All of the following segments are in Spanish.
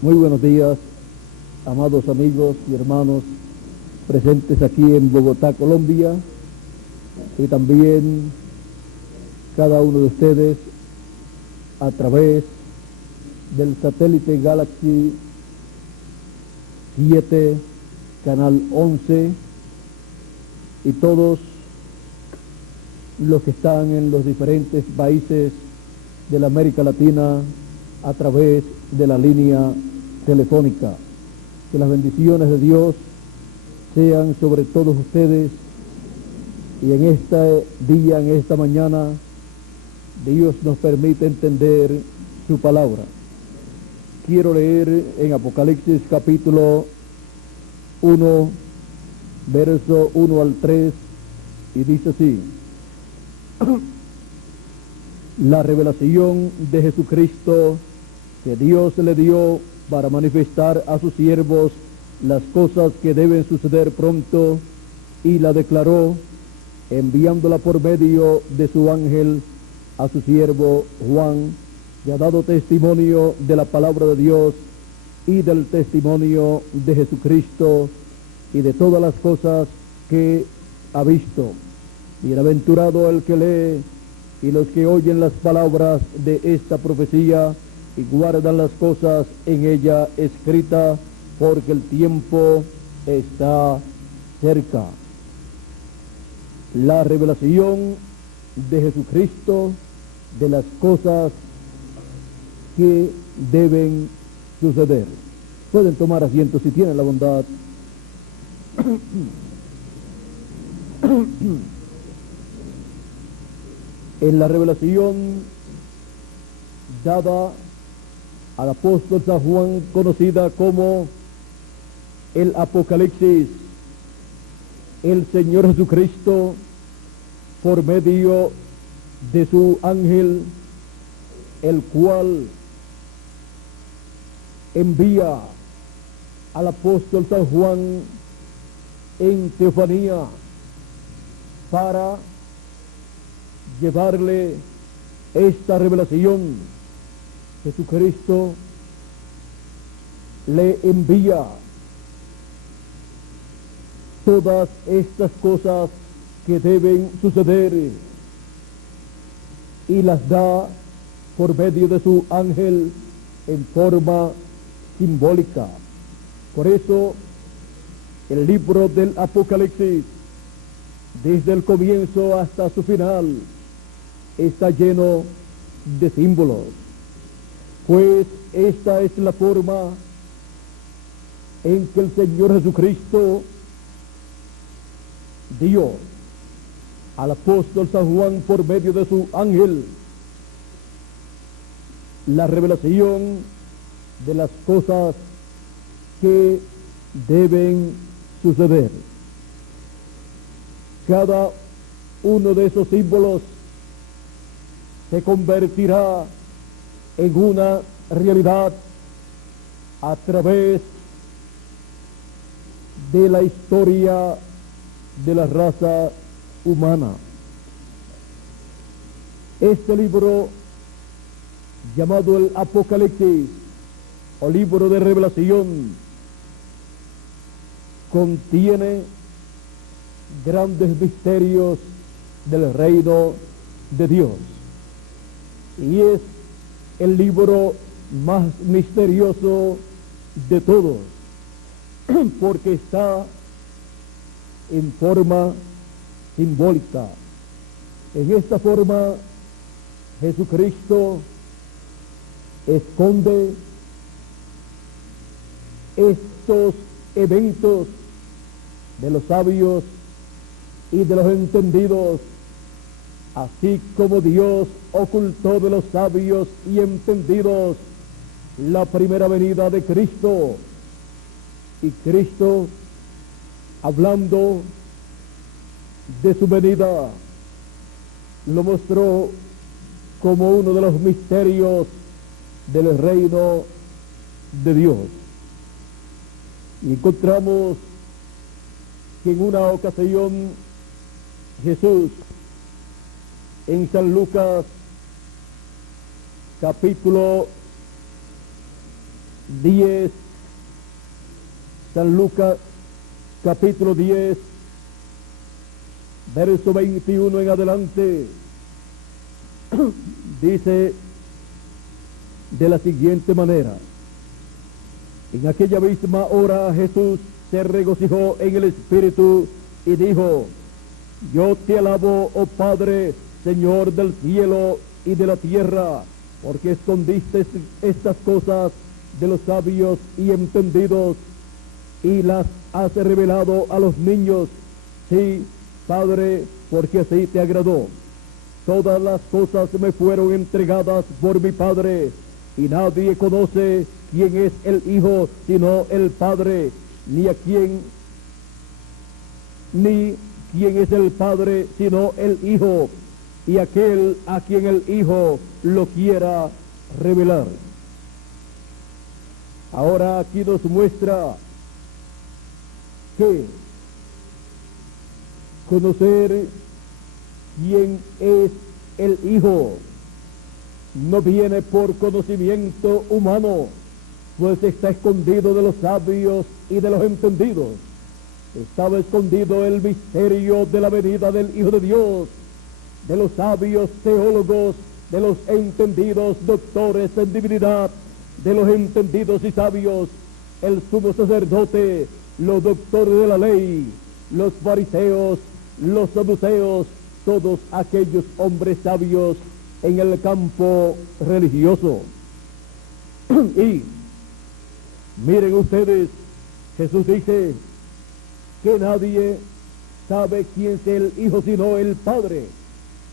Muy buenos días, amados amigos y hermanos presentes aquí en Bogotá, Colombia, y también cada uno de ustedes a través del satélite Galaxy 7, canal 11, y todos los que están en los diferentes países de la América Latina a través de la línea telefónica. Que las bendiciones de Dios sean sobre todos ustedes, y en este día, en esta mañana, Dios nos permite entender su palabra. Quiero leer en Apocalipsis capítulo 1, verso 1 al 3, y dice así: la revelación de Jesucristo que Dios le dio para manifestar a sus siervos las cosas que deben suceder pronto, y la declaró enviándola por medio de su ángel a su siervo Juan, que ha dado testimonio de la palabra de Dios y del testimonio de Jesucristo y de todas las cosas que ha visto. Bienaventurado el que lee y los que oyen las palabras de esta profecía y guardan las cosas en ella escritas, porque el tiempo está cerca. La revelación de Jesucristo de las cosas que deben suceder. Pueden tomar asiento si tienen la bondad. En la revelación dada al apóstol San Juan, conocida como el Apocalipsis, el Señor Jesucristo, por medio de su ángel, el cual envía al apóstol San Juan en teofanía para llevarle esta revelación. Jesucristo le envía todas estas cosas que deben suceder y las da por medio de su ángel en forma simbólica. Por eso el libro del Apocalipsis, desde el comienzo hasta su final, está lleno de símbolos, pues esta es la forma en que el Señor Jesucristo dio al apóstol San Juan por medio de su ángel la revelación de las cosas que deben suceder. Cada uno de esos símbolos se convertirá en una realidad a través de la historia de la raza humana. Este libro, llamado el Apocalipsis, o libro de revelación, contiene grandes misterios del reino de Dios, y es el libro más misterioso de todos, porque está en forma simbólica. En esta forma, Jesucristo esconde estos eventos de los sabios y de los entendidos, así como Dios ocultó de los sabios y entendidos la primera venida de Cristo. Y Cristo, hablando de su venida, lo mostró como uno de los misterios del reino de Dios. Y encontramos que en una ocasión Jesús, en San Lucas capítulo 10, San Lucas capítulo 10, verso 21 en adelante, dice de la siguiente manera: en aquella misma hora Jesús se regocijó en el Espíritu y dijo: yo te alabo, oh Padre, Señor del cielo y de la tierra, porque escondiste estas cosas de los sabios y entendidos y las has revelado a los niños. Sí, Padre, porque así te agradó. Todas las cosas me fueron entregadas por mi Padre, y nadie conoce quién es el Hijo sino el Padre, ni quién es el Padre sino el Hijo, y aquel a quien el Hijo lo quiera revelar. Ahora aquí nos muestra que conocer quién es el Hijo no viene por conocimiento humano, pues está escondido de los sabios y de los entendidos. Estaba escondido el misterio de la venida del Hijo de Dios, de los sabios teólogos, de los entendidos doctores en divinidad, de los entendidos y sabios, el sumo sacerdote, los doctores de la ley, los fariseos, los saduceos, todos aquellos hombres sabios en el campo religioso. Y miren ustedes, Jesús dice que nadie sabe quién es el Hijo sino el Padre,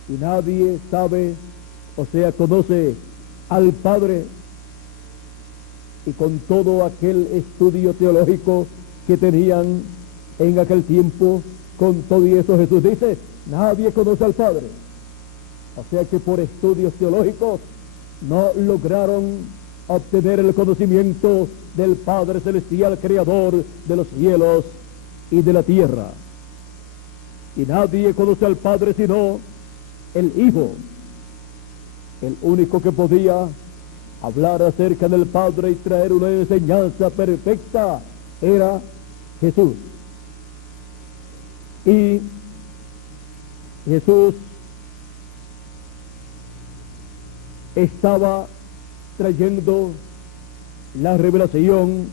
y nadie sabe, o sea, conoce al Padre. Y con todo aquel estudio teológico que tenían en aquel tiempo, con todo eso Jesús dice: nadie conoce al Padre. O sea que por estudios teológicos no lograron obtener el conocimiento del Padre Celestial, Creador de los cielos y de la tierra. Y nadie conoce al Padre sino el Hijo. El único que podía hablar acerca del Padre y traer una enseñanza perfecta era Jesús. Y Jesús estaba trayendo la revelación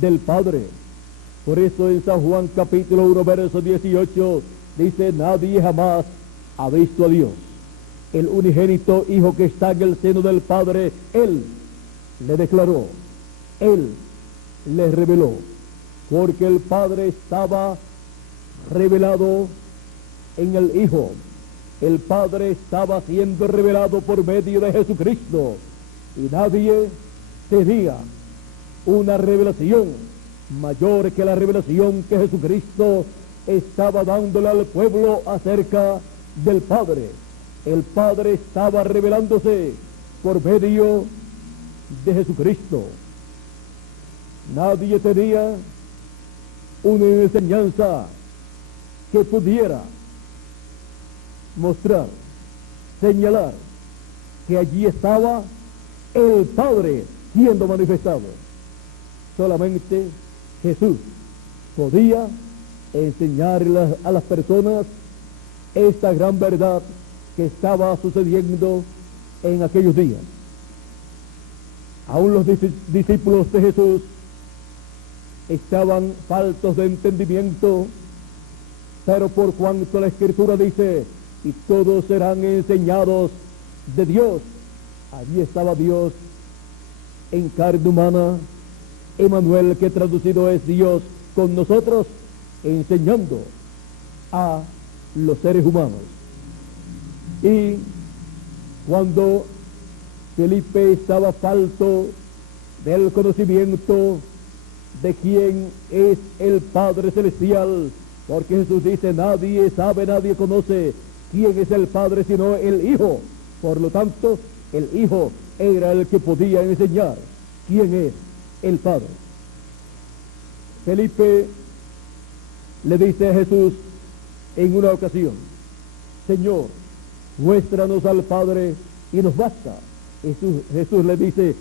del Padre. Por eso en San Juan capítulo 1 verso 18 dice: nadie jamás ha visto a Dios. El unigénito Hijo que está en el seno del Padre, Él le declaró, Él le reveló, porque el Padre estaba revelado en el Hijo. El Padre estaba siendo revelado por medio de Jesucristo, y nadie tenía una revelación mayor que la revelación que Jesucristo estaba dándole al pueblo acerca del Padre. El Padre estaba revelándose por medio de Jesucristo. Nadie tenía una enseñanza que pudiera mostrar, señalar que allí estaba el Padre siendo manifestado. Solamente Jesús podía enseñar a las personas esta gran verdad que estaba sucediendo en aquellos días. Aún los discípulos de Jesús estaban faltos de entendimiento, pero por cuanto la Escritura dice: y todos serán enseñados de Dios, allí estaba Dios en carne humana, Emmanuel, que traducido es Dios con nosotros, enseñando a los seres humanos. Y cuando Felipe estaba falto del conocimiento de quién es el Padre Celestial, porque Jesús dice: nadie sabe, nadie conoce quién es el Padre sino el Hijo. Por lo tanto, el Hijo era el que podía enseñar quién es el Padre. Felipe le dice a Jesús en una ocasión: Señor, muéstranos al Padre y nos basta. Jesús le dice: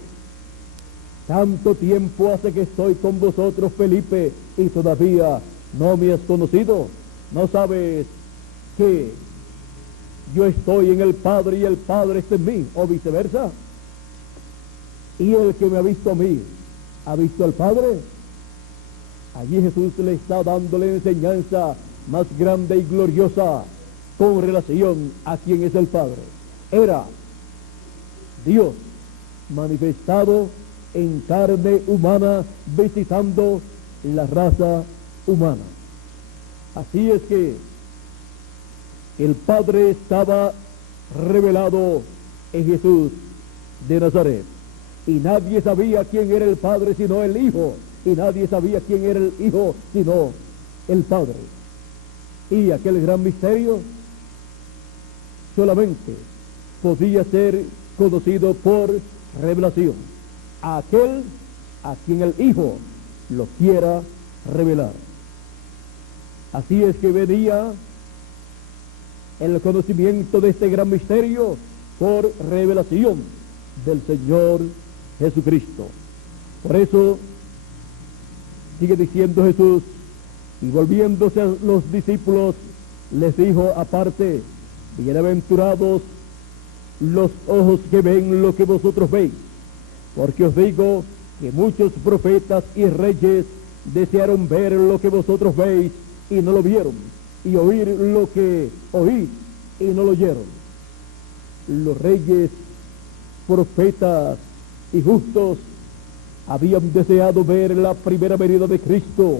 tanto tiempo hace que estoy con vosotros, Felipe, y todavía no me has conocido. ¿No sabes que yo estoy en el Padre y el Padre está en mí, o viceversa? Y el que me ha visto a mí, ¿ha visto al Padre? Allí Jesús le está dando la enseñanza más grande y gloriosa con relación a quién es el Padre. Era Dios manifestado en carne humana, visitando la raza humana. Así es que el Padre estaba revelado en Jesús de Nazaret. Y nadie sabía quién era el Padre sino el Hijo. Y nadie sabía quién era el Hijo sino el Padre. Y aquel gran misterio solamente podía ser conocido por revelación. A aquel a quien el Hijo lo quiera revelar. Así es que venía el conocimiento de este gran misterio por revelación del Señor Jesucristo. Por eso sigue diciendo Jesús, y volviéndose a los discípulos les dijo aparte: bienaventurados los ojos que ven lo que vosotros veis, porque os digo que muchos profetas y reyes desearon ver lo que vosotros veis y no lo vieron, y oír lo que oís y no lo oyeron. Los reyes, profetas y justos habían deseado ver la primera venida de Cristo,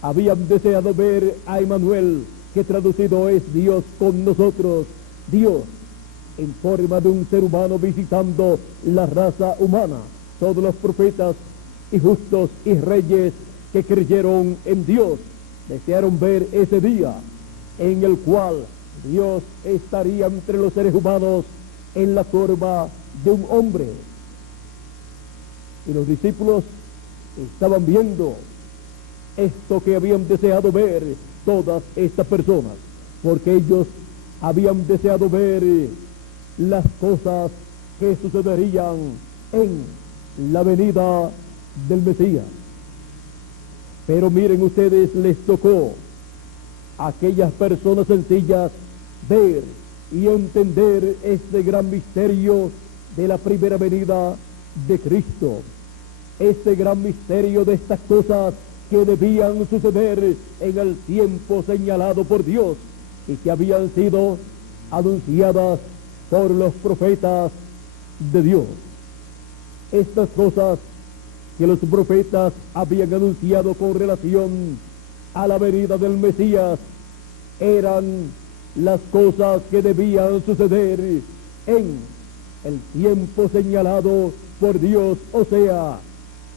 habían deseado ver a Emmanuel, que traducido es Dios con nosotros, Dios en forma de un ser humano visitando la raza humana. Todos los profetas y justos y reyes que creyeron en Dios desearon ver ese día en el cual Dios estaría entre los seres humanos en la forma de un hombre. Y los discípulos estaban viendo esto que habían deseado ver todas estas personas, porque ellos habían deseado ver las cosas que sucederían en la venida del Mesías. Pero miren ustedes, les tocó a aquellas personas sencillas ver y entender este gran misterio de la primera venida de Cristo, este gran misterio de estas cosas que debían suceder en el tiempo señalado por Dios y que habían sido anunciadas por los profetas de Dios. Estas cosas que los profetas habían anunciado con relación a la venida del Mesías eran las cosas que debían suceder en el tiempo señalado por Dios, o sea,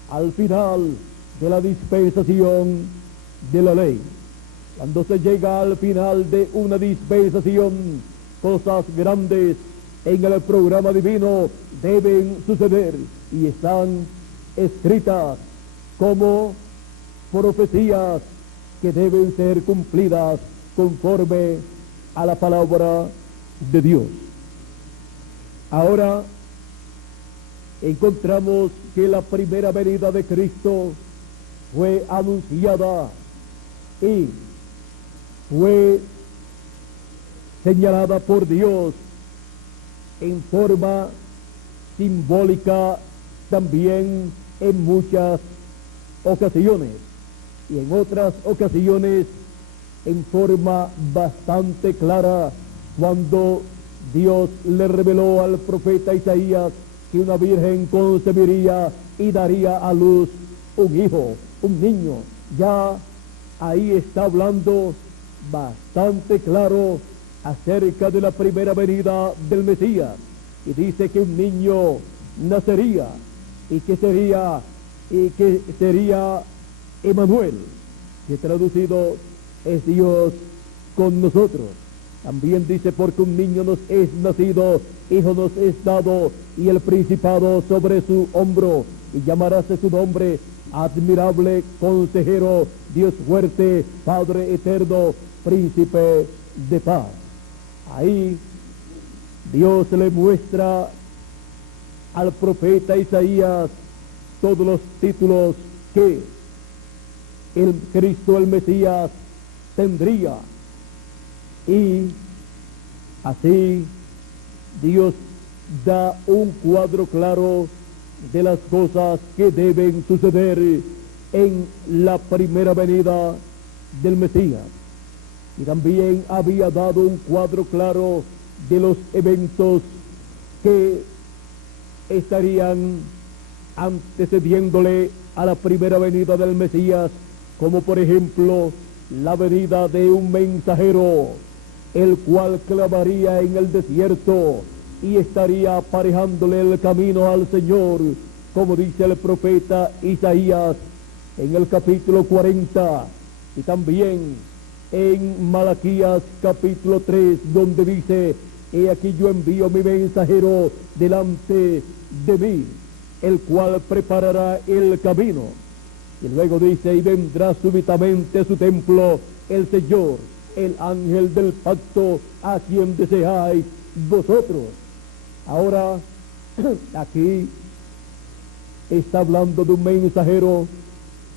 al final de la dispensación de la ley. Cuando se llega al final de una dispensación, cosas grandes en el programa divino deben suceder y están escritas como profecías que deben ser cumplidas conforme a la palabra de Dios. Ahora encontramos que la primera venida de Cristo fue anunciada y fue señalada por Dios en forma simbólica también en muchas ocasiones, y en otras ocasiones en forma bastante clara, cuando Dios le reveló al profeta Isaías que una virgen concebiría y daría a luz un hijo, un niño. Ya ahí está hablando bastante claro acerca de la primera venida del Mesías, y dice que un niño nacería y que sería Emmanuel, que traducido es Dios con nosotros. También dice: porque un niño nos es nacido, hijo nos es dado, y el principado sobre su hombro, y llamarase su nombre Admirable, Consejero, Dios fuerte, Padre eterno, Príncipe de paz. Ahí Dios le muestra al profeta Isaías todos los títulos que el Cristo, el Mesías, tendría. Y así Dios da un cuadro claro de las cosas que deben suceder en la primera venida del Mesías. Y también había dado un cuadro claro de los eventos que estarían antecediéndole a la primera venida del Mesías, como por ejemplo la venida de un mensajero, el cual clamaría en el desierto y estaría aparejándole el camino al Señor, como dice el profeta Isaías en el capítulo 40, y también en Malaquías capítulo 3, donde dice: he aquí yo envío mi mensajero delante de mí, el cual preparará el camino. Y luego dice: y vendrá súbitamente a su templo el Señor, el ángel del pacto, a quien deseáis vosotros. Ahora, aquí está hablando de un mensajero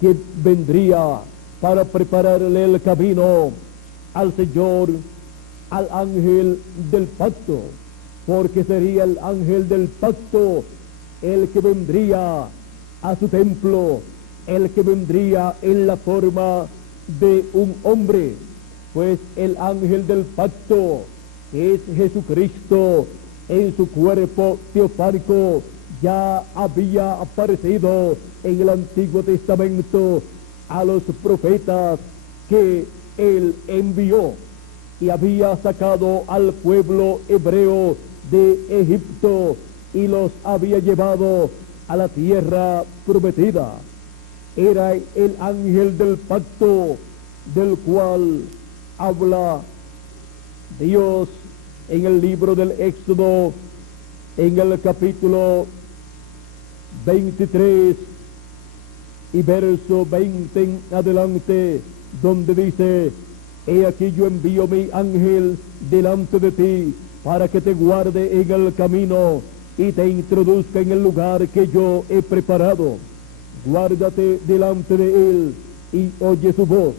que vendría para prepararle el camino al Señor, al ángel del pacto, porque sería el ángel del pacto el que vendría a su templo, el que vendría en la forma de un hombre, pues el ángel del pacto, que es Jesucristo, en su cuerpo teofánico, ya había aparecido en el Antiguo Testamento a los profetas que él envió, y había sacado al pueblo hebreo de Egipto y los había llevado a la tierra prometida. Era el ángel del pacto del cual habla Dios en el libro del Éxodo, en el capítulo 23 y verso 20 en adelante, donde dice: he aquí yo envío mi ángel delante de ti para que te guarde en el camino y te introduzca en el lugar que yo he preparado. Guárdate delante de él y oye su voz.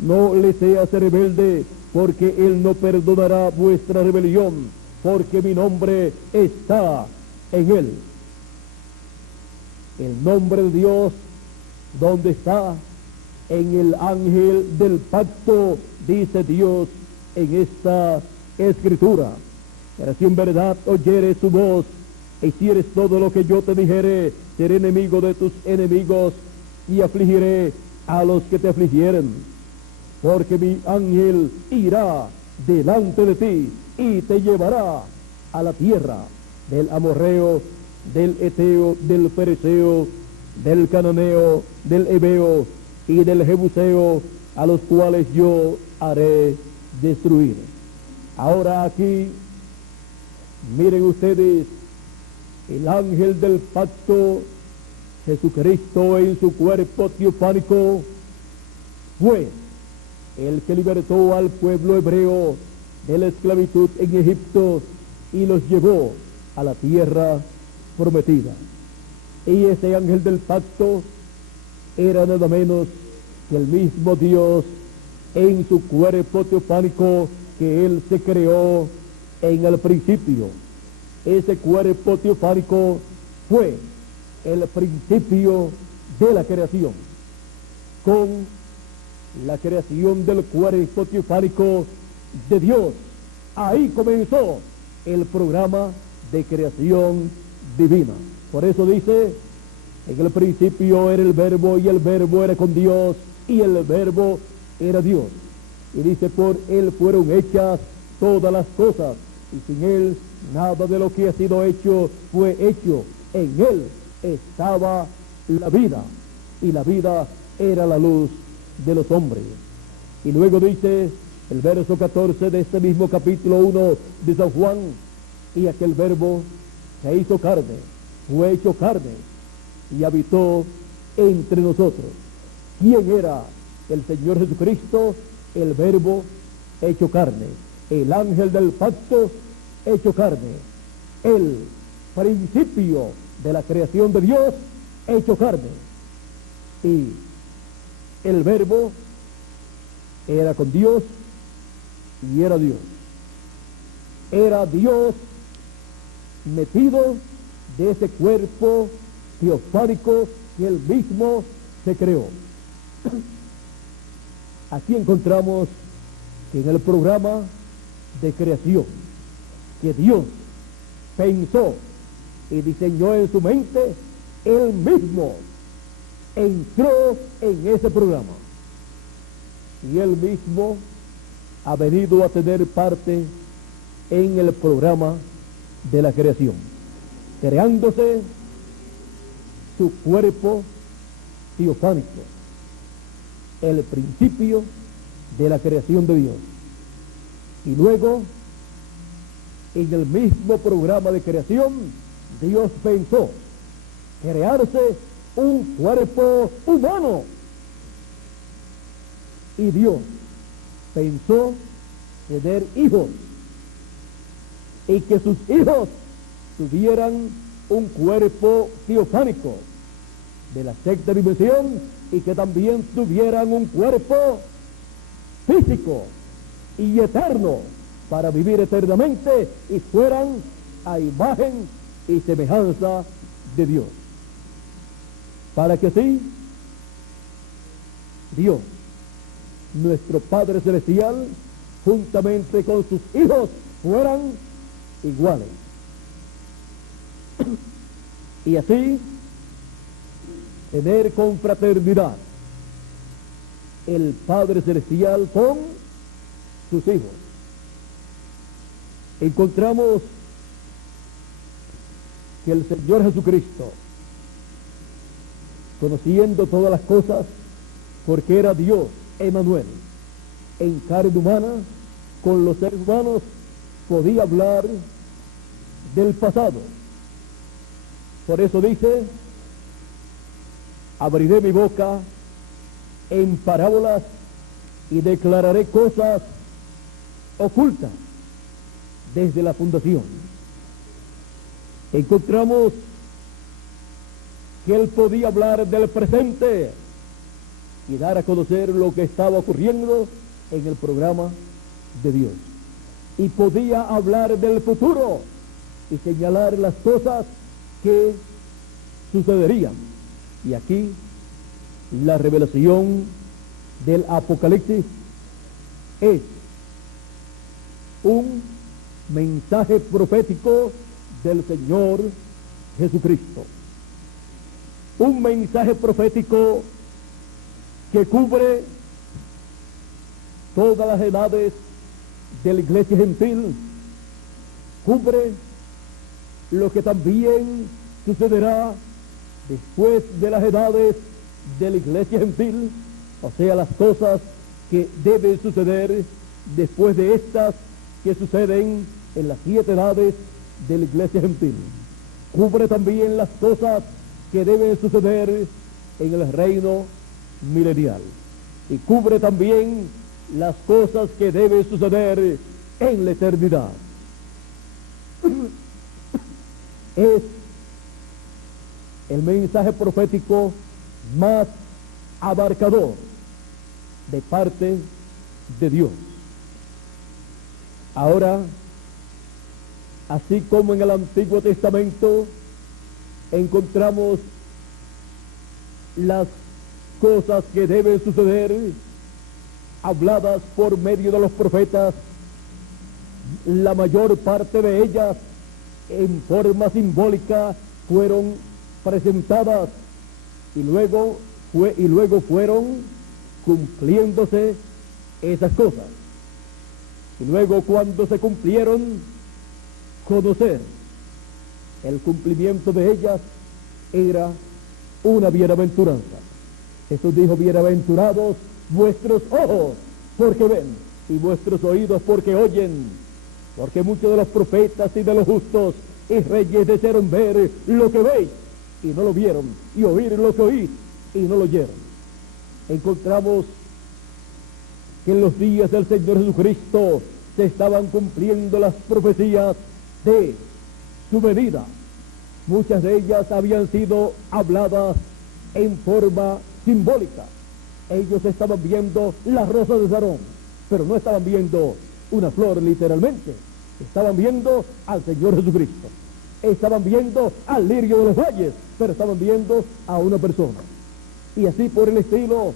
No le seas rebelde, porque él no perdonará vuestra rebelión, porque mi nombre está en él. El nombre de Dios, ¿dónde está? En el ángel del pacto, dice Dios en esta escritura. Pero si en verdad oyeres su voz, e hicieres todo lo que yo te dijere, seré enemigo de tus enemigos y afligiré a los que te afligieren. Porque mi ángel irá delante de ti y te llevará a la tierra del amorreo, del eteo, del pereceo, del cananeo, del heveo y del jebuseo, a los cuales yo haré destruir. Ahora aquí, miren ustedes, el ángel del pacto, Jesucristo en su cuerpo teofánico, fue el que libertó al pueblo hebreo de la esclavitud en Egipto y los llevó a la tierra prometida. Y ese ángel del pacto era nada menos que el mismo Dios en su cuerpo teofánico que él se creó en el principio. Ese cuerpo teofánico fue el principio de la creación. Con la creación del cuerpo teofánico de Dios, ahí comenzó el programa de creación divina. Por eso dice: en el principio era el verbo, y el verbo era con Dios, y el verbo era Dios. Y dice: por él fueron hechas todas las cosas, y sin él nada de lo que ha sido hecho fue hecho. En él estaba la vida, y la vida era la luz de los hombres. Y luego dice el verso 14 de este mismo capítulo 1 de San Juan: y aquel verbo se hizo carne, fue hecho carne, y habitó entre nosotros. ¿Quién era el Señor Jesucristo? El verbo hecho carne, el ángel del pacto hecho carne, el principio de la creación de Dios hecho carne. Y el Verbo era con Dios y era Dios. Era Dios metido de ese cuerpo teofánico que él mismo se creó. Aquí encontramos que en el programa de creación que Dios pensó y diseñó en su mente, él mismo entró en ese programa. Y él mismo ha venido a tener parte en el programa de la creación, creándose su cuerpo teofánico, el principio de la creación de Dios. Y luego, en el mismo programa de creación, Dios pensó crearse un cuerpo humano. Y Dios pensó tener hijos y que sus hijos tuvieran un cuerpo teofánico de la sexta dimensión y que también tuvieran un cuerpo físico y eterno para vivir eternamente y fueran a imagen y semejanza de Dios. Para que así Dios, nuestro Padre Celestial, juntamente con sus hijos, fueran iguales. Y así tener confraternidad el Padre Celestial con sus hijos. Encontramos que el Señor Jesucristo, conociendo todas las cosas, porque era Dios, Emmanuel, en carne humana, con los seres humanos, podía hablar del pasado. Por eso dice, abriré mi boca en parábolas y declararé cosas ocultas desde la fundación. Encontramos que él podía hablar del presente y dar a conocer lo que estaba ocurriendo en el programa de Dios. Y podía hablar del futuro y señalar las cosas que sucederían. Y aquí la revelación del Apocalipsis es un mensaje profético del Señor Jesucristo. Un mensaje profético que cubre todas las edades de la iglesia gentil, cubre lo que también sucederá después de las edades de la iglesia gentil, o sea, las cosas que deben suceder después de estas que suceden en las 7 edades de la iglesia gentil. Cubre también las cosas que deben suceder en el reino milenial. Y cubre también las cosas que deben suceder en la eternidad. Es el mensaje profético más abarcador de parte de Dios. Ahora, así como en el Antiguo Testamento encontramos las cosas que deben suceder habladas por medio de los profetas, la mayor parte de ellas en forma simbólica fueron presentadas y luego fueron cumpliéndose esas cosas. Y luego, cuando se cumplieron, conocer el cumplimiento de ellas era una bienaventuranza. Jesús dijo: bienaventurados vuestros ojos porque ven y vuestros oídos porque oyen, porque muchos de los profetas y de los justos y reyes desearon ver lo que veis y no lo vieron, y oír lo que oís y no lo oyeron. Encontramos que en los días del Señor Jesucristo se estaban cumpliendo las profecías de su venida, muchas de ellas habían sido habladas en forma simbólica. Ellos estaban viendo la rosa de Sarón, pero no estaban viendo una flor literalmente. Estaban viendo al Señor Jesucristo. Estaban viendo al lirio de los valles, pero estaban viendo a una persona. Y así por el estilo,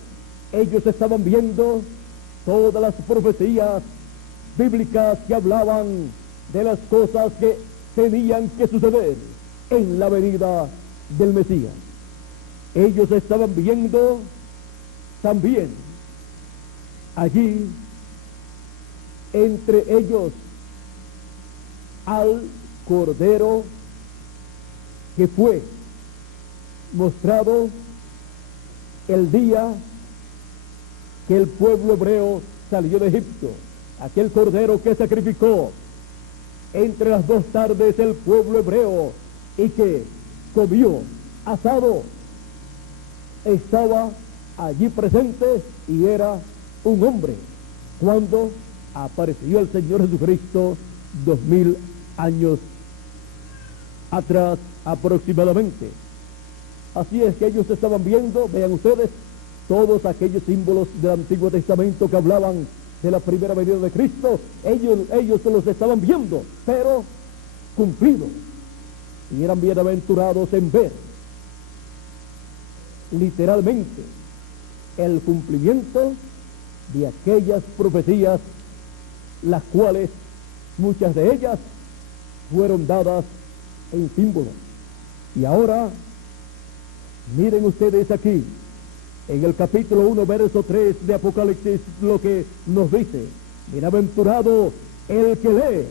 ellos estaban viendo todas las profecías bíblicas que hablaban de las cosas que tenían que suceder en la venida del Mesías. Ellos estaban viendo también allí entre ellos al Cordero que fue mostrado el día que el pueblo hebreo salió de Egipto, aquel Cordero que sacrificó entre las 2 tardes el pueblo hebreo y que comió asado, estaba allí presente y era un hombre cuando apareció el Señor Jesucristo 2000 años atrás aproximadamente. Así es que ellos estaban viendo, vean ustedes, todos aquellos símbolos del Antiguo Testamento que hablaban de la primera venida de Cristo, ellos los estaban viendo, pero cumplidos, y eran bienaventurados en ver literalmente el cumplimiento de aquellas profecías, las cuales muchas de ellas fueron dadas en símbolos. Y ahora miren ustedes aquí en el capítulo 1 verso 3 de Apocalipsis lo que nos dice: bienaventurado el que lee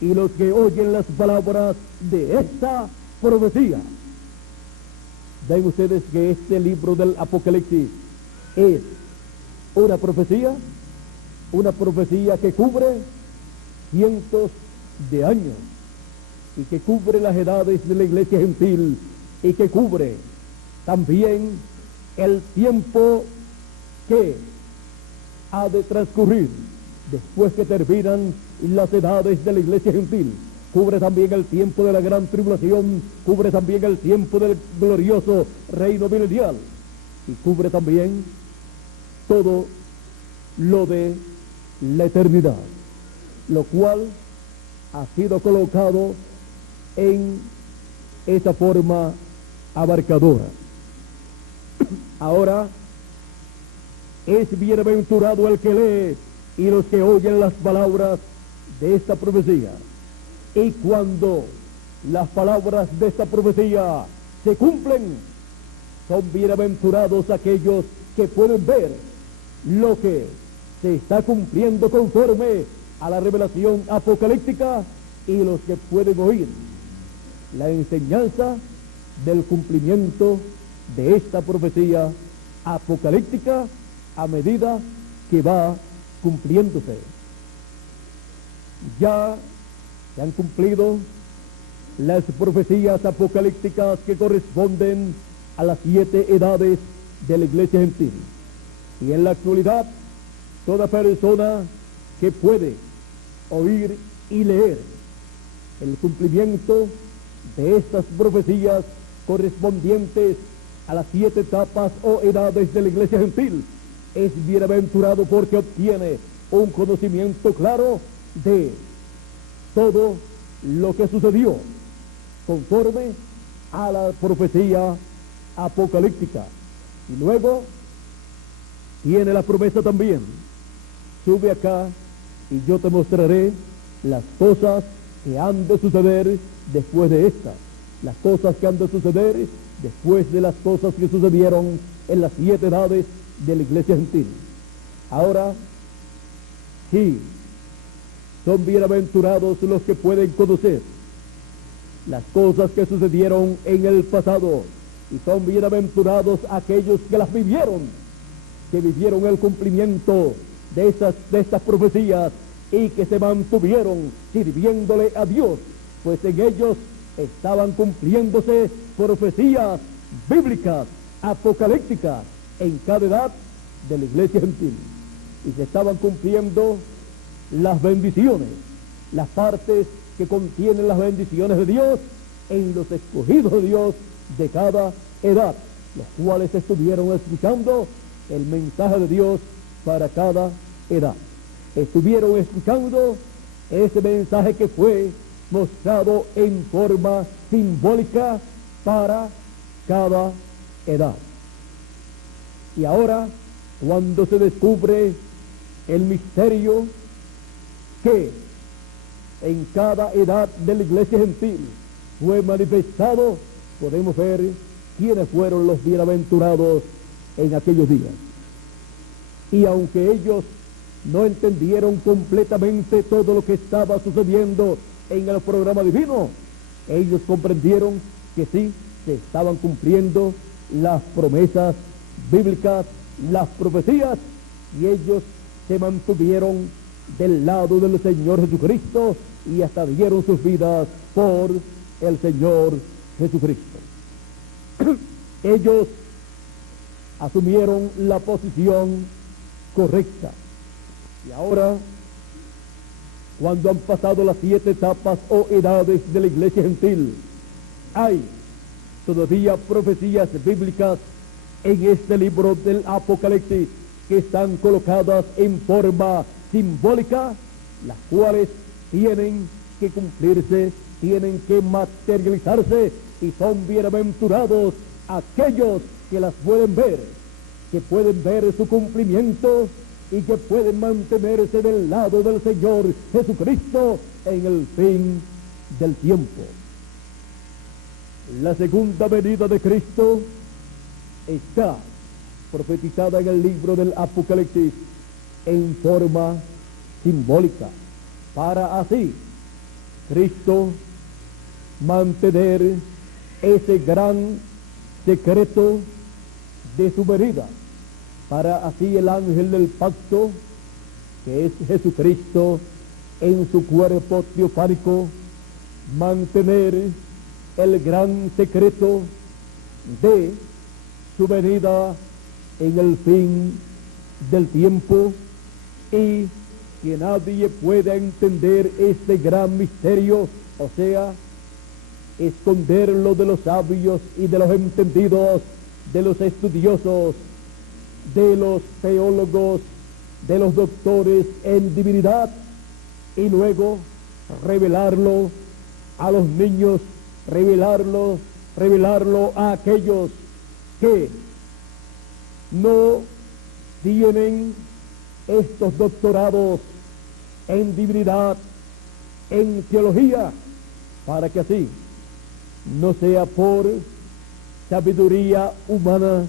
y los que oyen las palabras de esta profecía. Ven ustedes que este libro del Apocalipsis es una profecía que cubre cientos de años y que cubre las edades de la iglesia gentil y que cubre también el tiempo que ha de transcurrir después que terminan las edades de la iglesia gentil. Cubre también el tiempo de la gran tribulación, cubre también el tiempo del glorioso reino milenial y cubre también todo lo de la eternidad, lo cual ha sido colocado en esa forma abarcadora. Ahora, es bienaventurado el que lee y los que oyen las palabras de esta profecía. Y cuando las palabras de esta profecía se cumplen, son bienaventurados aquellos que pueden ver lo que se está cumpliendo conforme a la revelación apocalíptica y los que pueden oír la enseñanza del cumplimiento de esta profecía apocalíptica a medida que va cumpliéndose. Ya se han cumplido las profecías apocalípticas que corresponden a las 7 edades de la iglesia gentil. Y en la actualidad, toda persona que puede oír y leer el cumplimiento de estas profecías correspondientes a las 7 etapas o edades de la iglesia gentil es bienaventurado porque obtiene un conocimiento claro de todo lo que sucedió conforme a la profecía apocalíptica. Y luego tiene la promesa también: sube acá y yo te mostraré las cosas que han de suceder después de estas, las cosas que han de suceder después de las cosas que sucedieron en las 7 edades de la iglesia gentil. Ahora, sí, son bienaventurados los que pueden conocer las cosas que sucedieron en el pasado, y son bienaventurados aquellos que las vivieron, que vivieron el cumplimiento de estas profecías y que se mantuvieron sirviéndole a Dios, pues en ellos estaban cumpliéndose profecías bíblicas, apocalípticas, en cada edad de la iglesia gentil. Y se estaban cumpliendo las bendiciones, las partes que contienen las bendiciones de Dios en los escogidos de Dios de cada edad, los cuales estuvieron escuchando el mensaje de Dios para cada edad. Estuvieron escuchando ese mensaje que fue mostrado en forma simbólica para cada edad. Y ahora, cuando se descubre el misterio que en cada edad de la iglesia gentil fue manifestado, podemos ver quiénes fueron los bienaventurados en aquellos días. Y aunque ellos no entendieron completamente todo lo que estaba sucediendo en el programa divino, ellos comprendieron que sí, se estaban cumpliendo las promesas bíblicas, las profecías, y ellos se mantuvieron del lado del Señor Jesucristo y hasta dieron sus vidas por el Señor Jesucristo. Ellos asumieron la posición correcta. Y ahora, cuando han pasado las 7 etapas o edades de la iglesia gentil, hay todavía profecías bíblicas en este libro del Apocalipsis que están colocadas en forma simbólica, las cuales tienen que cumplirse, tienen que materializarse, y son bienaventurados aquellos que las pueden ver, que pueden ver su cumplimiento y que pueden mantenerse del lado del Señor Jesucristo en el fin del tiempo. La segunda venida de Cristo está profetizada en el libro del Apocalipsis en forma simbólica, para así Cristo mantener ese gran secreto de su venida, para así el ángel del pacto, que es Jesucristo en su cuerpo teofánico, mantener el gran secreto de su venida en el fin del tiempo, y que nadie pueda entender este gran misterio, o sea, esconderlo de los sabios y de los entendidos, de los estudiosos, de los teólogos, de los doctores en divinidad, y luego revelarlo a los niños, revelarlo a aquellos que no tienen estos doctorados en divinidad, en teología, para que así no sea por sabiduría humana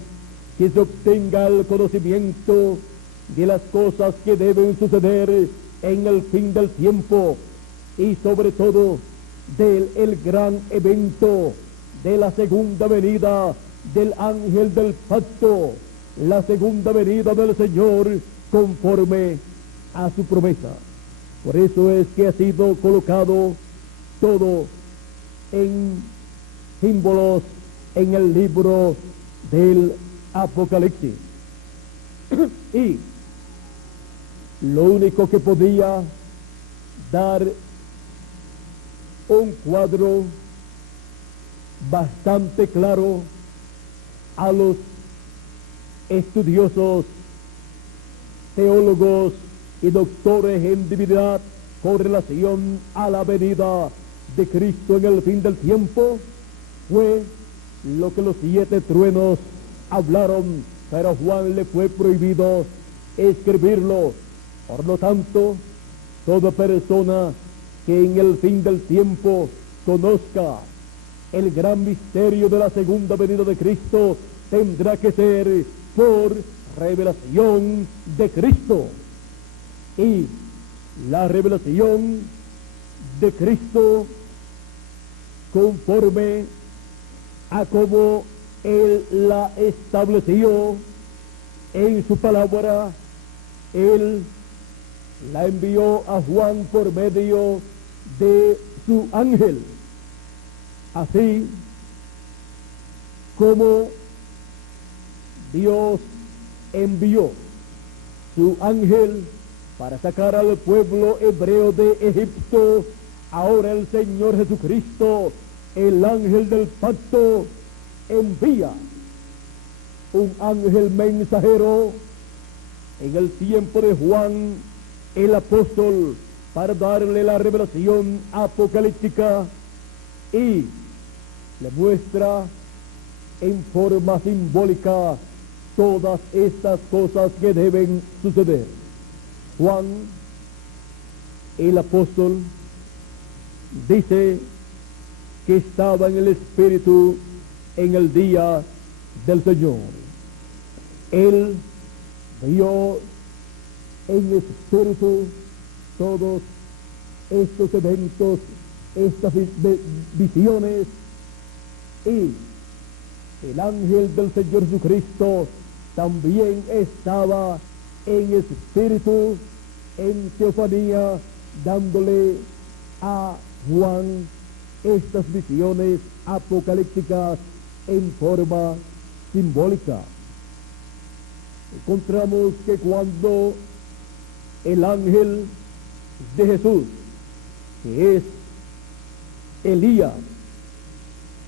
que se obtenga el conocimiento de las cosas que deben suceder en el fin del tiempo, y sobre todo del gran evento de la segunda venida del ángel del pacto, la segunda venida del Señor conforme a su promesa. Por eso es que ha sido colocado todo en símbolos en el libro del Apocalipsis. Y lo único que podía dar un cuadro bastante claro a los estudiosos, teólogos y doctores en divinidad con relación a la venida de Cristo en el fin del tiempo fue lo que los 7 truenos hablaron, pero a Juan le fue prohibido escribirlo. Por lo tanto, toda persona que en el fin del tiempo conozca el gran misterio de la segunda venida de Cristo tendrá que ser por revelación de Cristo. Y la revelación de Cristo, conforme a como Él la estableció en su palabra, Él la envió a Juan por medio de su ángel. Así como Dios envió su ángel para sacar al pueblo hebreo de Egipto, ahora el Señor Jesucristo el ángel del pacto envía un ángel mensajero en el tiempo de Juan el apóstol para darle la revelación apocalíptica y le muestra en forma simbólica todas estas cosas que deben suceder. Juan, el apóstol, dice que estaba en el Espíritu en el día del Señor. Él vio en Espíritu todos estos eventos, estas visiones, y el ángel del Señor Jesucristo también estaba en Espíritu, en teofanía, dándole a Juan estas visiones apocalípticas en forma simbólica. Encontramos que cuando el ángel de Jesús, que es Elías,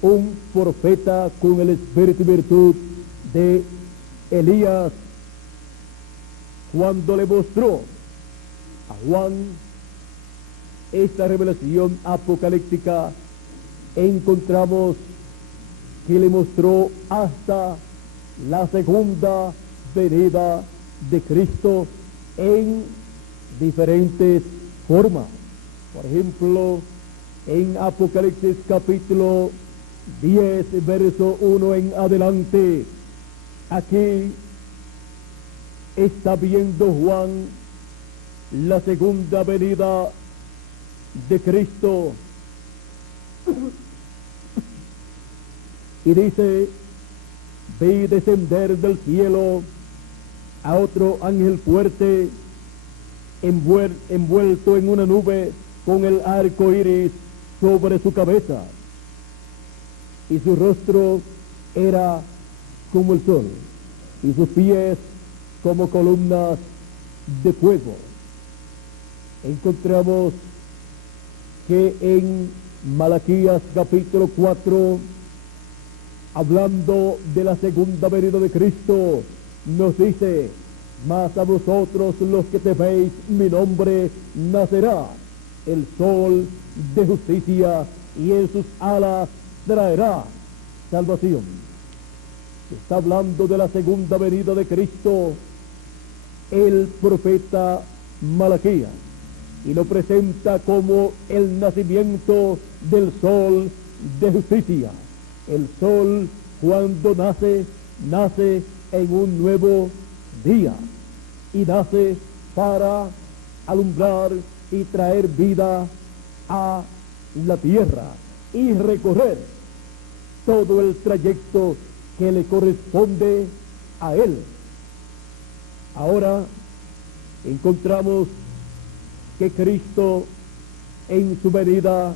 un profeta con el espíritu y virtud de Elías, cuando le mostró a Juan esta revelación apocalíptica, encontramos que le mostró hasta la segunda venida de Cristo en diferentes formas. Por ejemplo, en Apocalipsis capítulo 10, verso 1 en adelante, aquí está viendo Juan la segunda venida de Cristo y dice: vi descender del cielo a otro ángel fuerte, envuelto en una nube con el arco iris sobre su cabeza, y su rostro era como el sol, y sus pies como columnas de fuego. Encontramos que en Malaquías capítulo 4, hablando de la segunda venida de Cristo, nos dice: mas a vosotros los que teméis mi nombre nacerá el sol de justicia, y en sus alas traerá salvación. Está hablando de la segunda venida de Cristo el profeta Malaquías, y lo presenta como el nacimiento del sol de justicia. El sol, cuando nace en un nuevo día, y nace para alumbrar y traer vida a la tierra y recorrer todo el trayecto que le corresponde a él. Ahora encontramos que Cristo, en su venida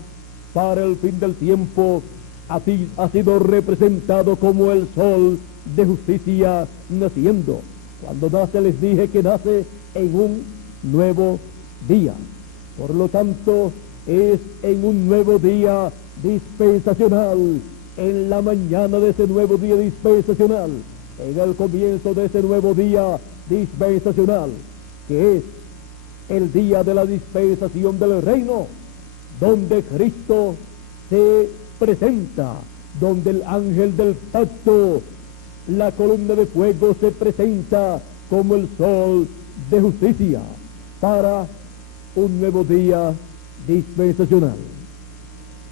para el fin del tiempo, ha sido representado como el sol de justicia naciendo. Cuando nace, les dije que nace en un nuevo día. Por lo tanto, es en un nuevo día dispensacional, en la mañana de ese nuevo día dispensacional, en el comienzo de ese nuevo día dispensacional, que es el día de la dispensación del reino, donde Cristo se presenta, donde el ángel del pacto, la columna de fuego, se presenta como el sol de justicia para un nuevo día dispensacional.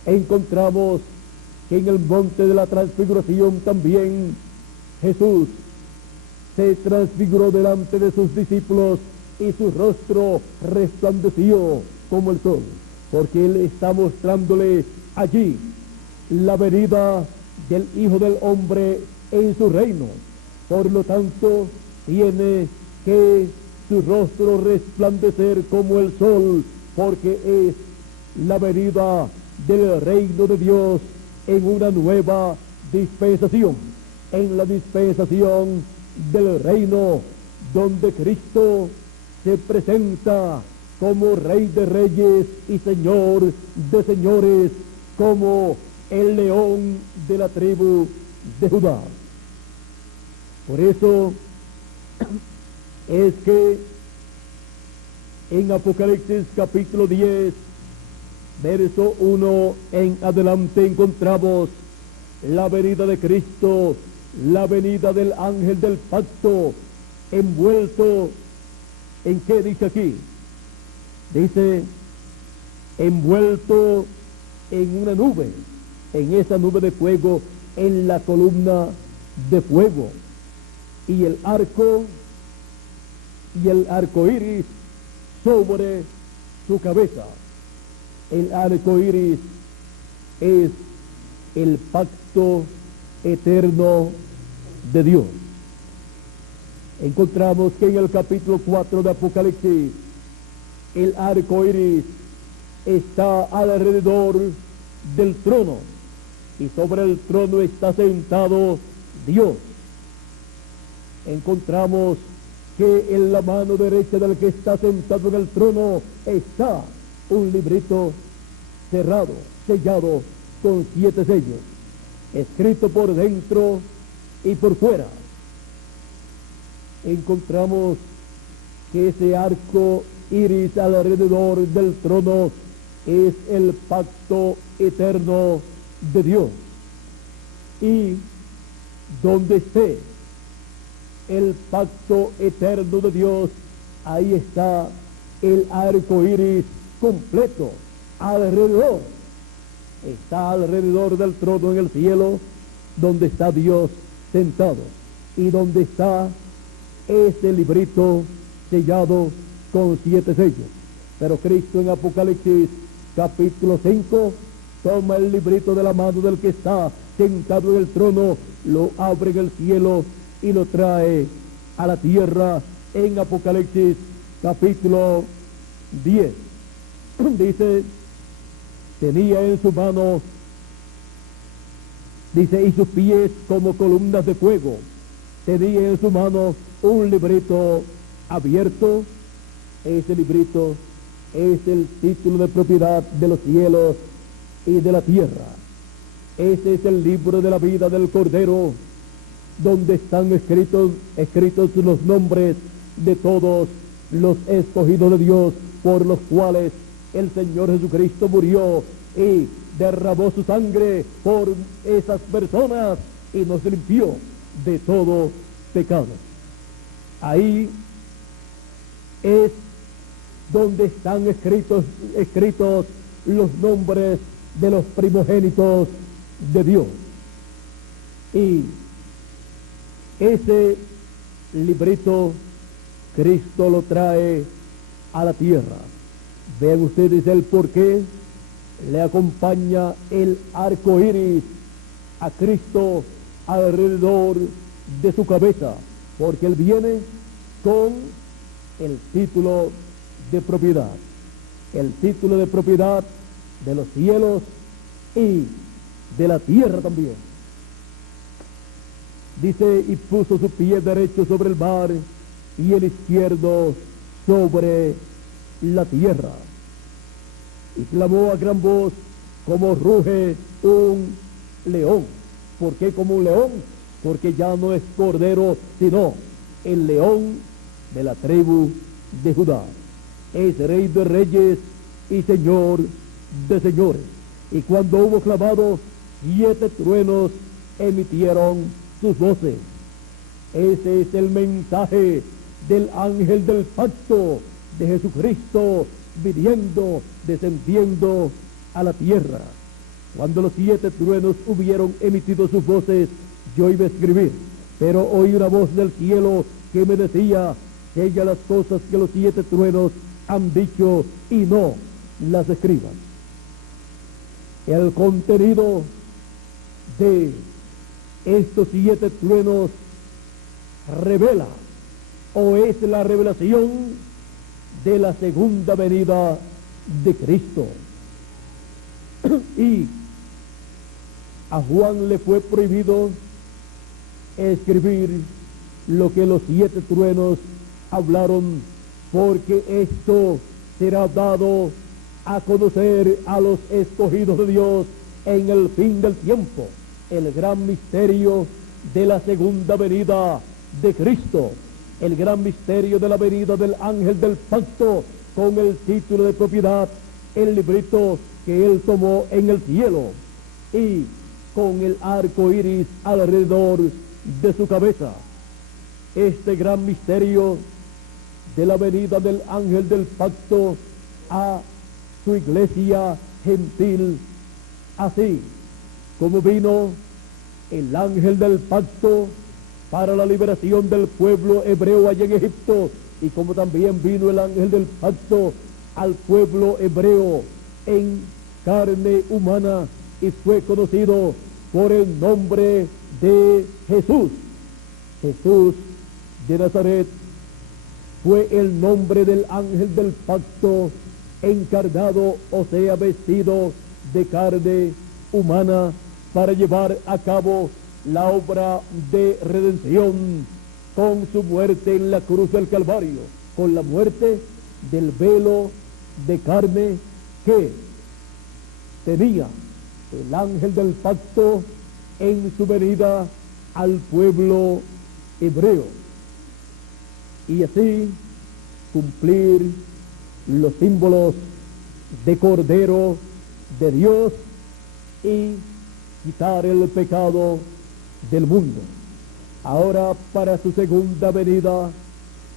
Encontramos que en el monte de la transfiguración también Jesús se transfiguró delante de sus discípulos, y su rostro resplandeció como el sol, porque Él está mostrándole allí la venida del Hijo del Hombre en su reino. Por lo tanto, tiene que su rostro resplandecer como el sol, porque es la venida del reino de Dios en una nueva dispensación, en la dispensación del reino, donde Cristo se presenta como Rey de Reyes y Señor de Señores, como el león de la tribu de Judá. Por eso es que en Apocalipsis capítulo 10, verso 1 en adelante, encontramos la venida de Cristo, la venida del ángel del pacto, envuelto en ¿qué dice aquí? Dice, envuelto en una nube, en esa nube de fuego, en la columna de fuego, y el arco iris sobre su cabeza. El arco iris es el pacto eterno de Dios. Encontramos que en el capítulo 4 de Apocalipsis, el arco iris está alrededor del trono, y sobre el trono está sentado Dios. Encontramos que en la mano derecha del que está sentado en el trono está un librito cerrado, sellado con 7 sellos, escrito por dentro y por fuera. Encontramos que ese arco iris alrededor del trono es el pacto eterno de Dios. Y donde esté el pacto eterno de Dios, ahí está el arco iris completo alrededor. Está alrededor del trono en el cielo, donde está Dios sentado, y donde está ese librito sellado con 7 sellos. Pero Cristo en Apocalipsis capítulo 5 toma el librito de la mano del que está sentado en el trono, lo abre en el cielo y lo trae a la tierra. En Apocalipsis capítulo 10 dice, tenía en su mano, dice, y sus pies como columnas de fuego. Tenía en su mano un librito abierto. Ese librito es el título de propiedad de los cielos y de la tierra. Ese es el libro de la vida del Cordero, donde están escritos los nombres de todos los escogidos de Dios, por los cuales el Señor Jesucristo murió y derramó su sangre por esas personas y nos limpió de todo pecado. Ahí es donde están escritos los nombres de los primogénitos de Dios. Y ese librito Cristo lo trae a la tierra. Vean ustedes el por qué le acompaña el arco iris a Cristo alrededor de su cabeza, porque Él viene con el título de propiedad, el título de propiedad de los cielos y de la tierra también. Dice, y puso su pie derecho sobre el mar y el izquierdo sobre la tierra, y clamó a gran voz como ruge un león. ¿Por qué como un león? Porque ya no es cordero, sino el león de la tribu de Judá. Es rey de reyes y señor de señores. Y cuando hubo clamado, 7 truenos emitieron sus voces. Ese es el mensaje del ángel del pacto de Jesucristo, viniendo, descendiendo a la tierra. Cuando los 7 truenos hubieron emitido sus voces, yo iba a escribir, pero oí una voz del cielo que me decía, sella las cosas que los 7 truenos han dicho y no las escriban. El contenido de estos 7 truenos revela, o es la revelación de la segunda venida de Cristo. Y a Juan le fue prohibido escribir lo que los 7 truenos hablaron, porque esto será dado a conocer a los escogidos de Dios en el fin del tiempo, el gran misterio de la segunda venida de Cristo, el gran misterio de la venida del ángel del pacto, con el título de propiedad, el librito que él tomó en el cielo, y con el arco iris alrededor de su cabeza. Este gran misterio de la venida del ángel del pacto a su iglesia gentil, así como vino el ángel del pacto para la liberación del pueblo hebreo allá en Egipto, y como también vino el ángel del pacto al pueblo hebreo en carne humana y fue conocido por el nombre de Jesús. Jesús de Nazaret fue el nombre del ángel del pacto encarnado, o sea, vestido de carne humana para llevar a cabo la obra de redención con su muerte en la cruz del Calvario, con la muerte del velo de carne que tenía el ángel del pacto en su venida al pueblo hebreo, y así cumplir los símbolos de Cordero de Dios y quitar el pecado del mundo. Ahora, para su segunda venida,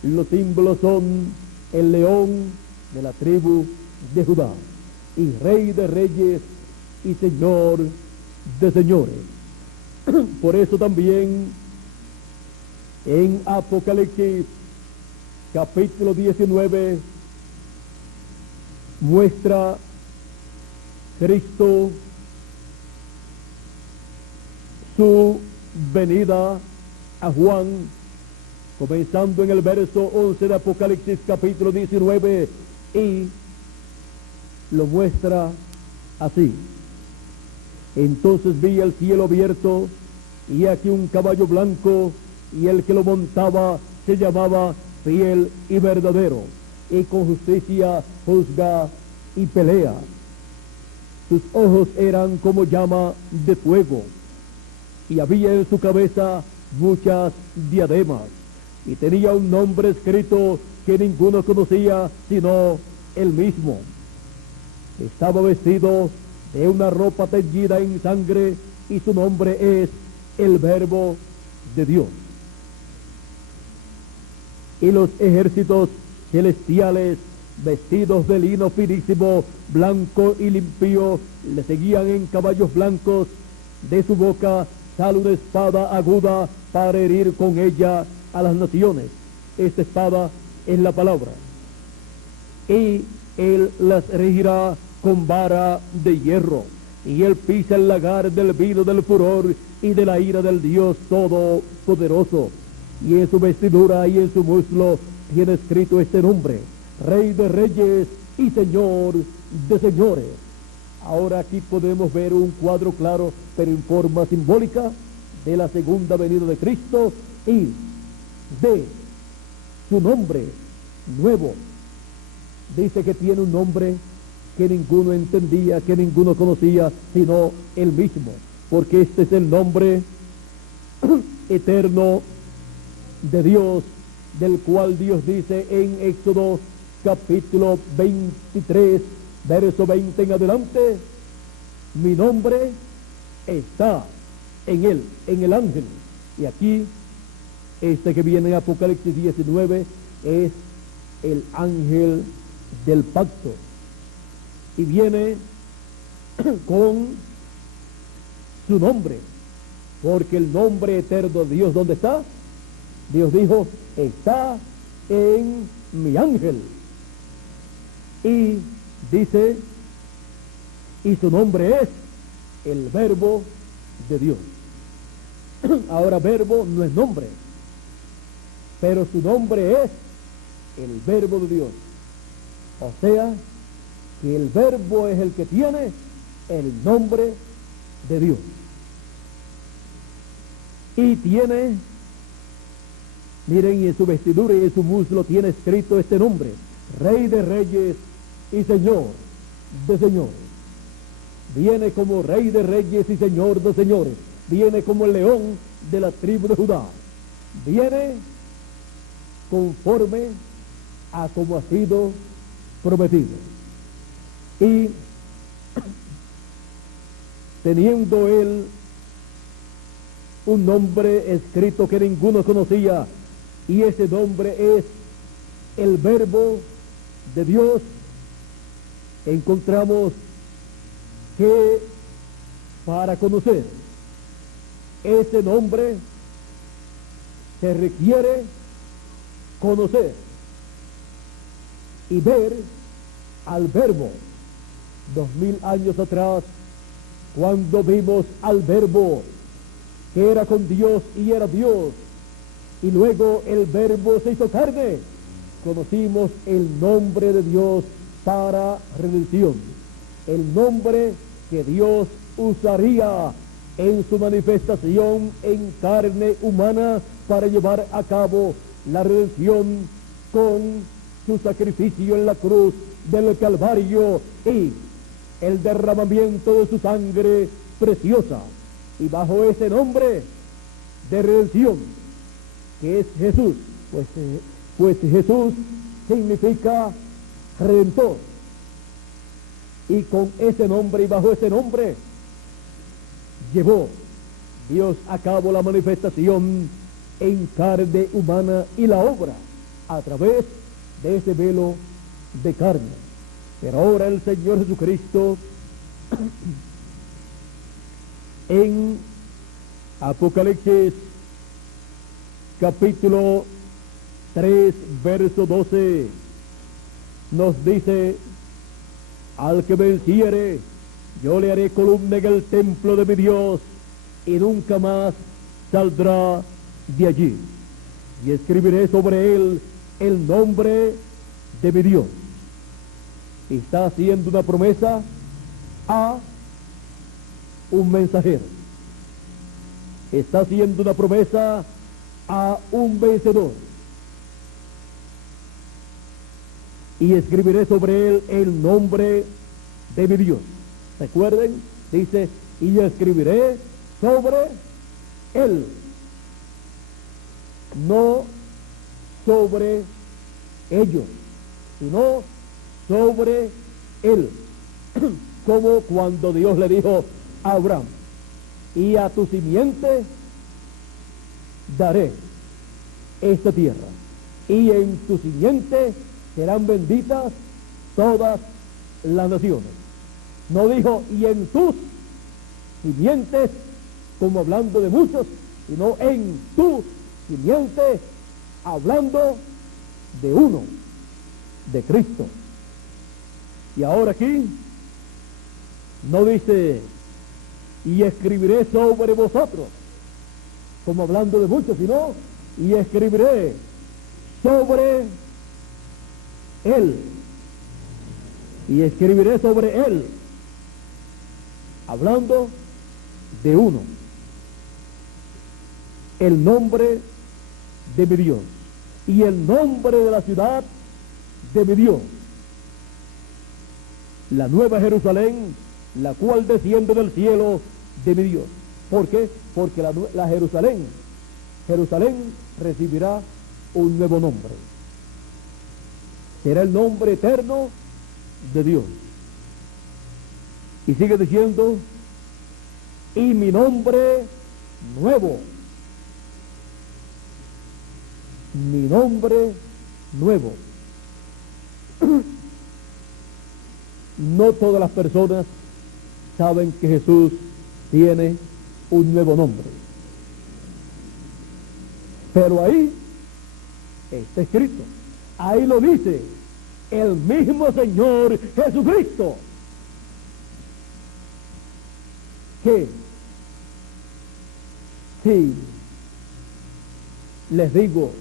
los símbolos son el león de la tribu de Judá, y rey de reyes y señor de señores. Por eso también en Apocalipsis capítulo 19 muestra Cristo su venida a Juan, comenzando en el verso 11 de Apocalipsis capítulo 19, y lo muestra así. Entonces vi el cielo abierto, y aquí un caballo blanco, y el que lo montaba se llamaba Fiel y Verdadero, y con justicia juzga y pelea. Sus ojos eran como llama de fuego, y había en su cabeza muchas diademas, y tenía un nombre escrito que ninguno conocía sino él mismo. Estaba vestido de una ropa teñida en sangre, y su nombre es el Verbo de Dios. Y los ejércitos celestiales, vestidos de lino finísimo, blanco y limpio, le seguían en caballos blancos. De su boca sale una espada aguda para herir con ella a las naciones. Esta espada es la palabra. Y él las regirá con vara de hierro, y él pisa el lagar del vino del furor y de la ira del Dios Todopoderoso. Y en su vestidura y en su muslo tiene escrito este nombre: Rey de Reyes y Señor de Señores. Ahora aquí podemos ver un cuadro claro, pero en forma simbólica, de la segunda venida de Cristo y de su nombre nuevo. Dice que tiene un nombre que ninguno entendía, que ninguno conocía, sino él mismo, porque este es el nombre eterno de Dios, del cual Dios dice en Éxodo capítulo 23, verso 20 en adelante: mi nombre está en él, en el ángel. Y aquí, este que viene en Apocalipsis 19, es el ángel del pacto, y viene con su nombre, porque el nombre eterno de Dios, ¿dónde está? Dios dijo: está en mi ángel. Y dice, y su nombre es el Verbo de Dios. Ahora, verbo no es nombre, pero su nombre es el Verbo de Dios. O sea, que el Verbo es el que tiene el nombre de Dios. Y tiene, miren, y en su vestidura y en su muslo tiene escrito este nombre: Rey de Reyes y Señor de Señores. viene como Rey de Reyes y Señor de Señores, viene como el león de la tribu de Judá, viene conforme a como ha sido prometido. Y teniendo él un nombre escrito que ninguno conocía, y ese nombre es el Verbo de Dios, encontramos que para conocer ese nombre se requiere conocer y ver al Verbo. 2000 años atrás, cuando vimos al Verbo que era con Dios y era Dios, y luego el Verbo se hizo carne, conocimos el nombre de Dios para redención, el nombre que Dios usaría en su manifestación en carne humana para llevar a cabo la redención con su sacrificio en la cruz del Calvario y el derramamiento de su sangre preciosa. Y bajo ese nombre de redención, que es Jesús, pues Jesús significa redentor. Y con ese nombre y bajo ese nombre llevó Dios a cabo la manifestación en carne humana y la obra a través de ese velo de carne. Pero ahora el Señor Jesucristo en Apocalipsis capítulo 3 verso 12 nos dice: al que venciere, yo le haré columna en el templo de mi Dios, y nunca más saldrá de allí. Y escribiré sobre él el nombre de mi Dios. Está haciendo una promesa a un mensajero. Está haciendo una promesa a un vencedor. Y escribiré sobre él el nombre de mi Dios. Recuerden, dice, y escribiré sobre él, no sobre ellos, sino sobre él. Como cuando Dios le dijo a Abraham: y a tu simiente daré esta tierra, y en tu simiente serán benditas todas las naciones. No dijo y en tus simientes, como hablando de muchos, sino en tu simiente, hablando de uno, de Cristo. Y ahora aquí no dice y escribiré sobre vosotros, como hablando de muchos, sino y escribiré sobre él, y escribiré sobre él, hablando de uno, el nombre de mi Dios y el nombre de la ciudad de mi Dios, la nueva Jerusalén, la cual desciende del cielo de mi Dios. ¿Por qué? Porque la Jerusalén recibirá un nuevo nombre. Será el nombre eterno de Dios. Y sigue diciendo: y mi nombre nuevo. Mi nombre nuevo. No todas las personas saben que Jesús tiene un nuevo nombre. Pero ahí está escrito, ahí lo dice el mismo Señor Jesucristo, que si les digo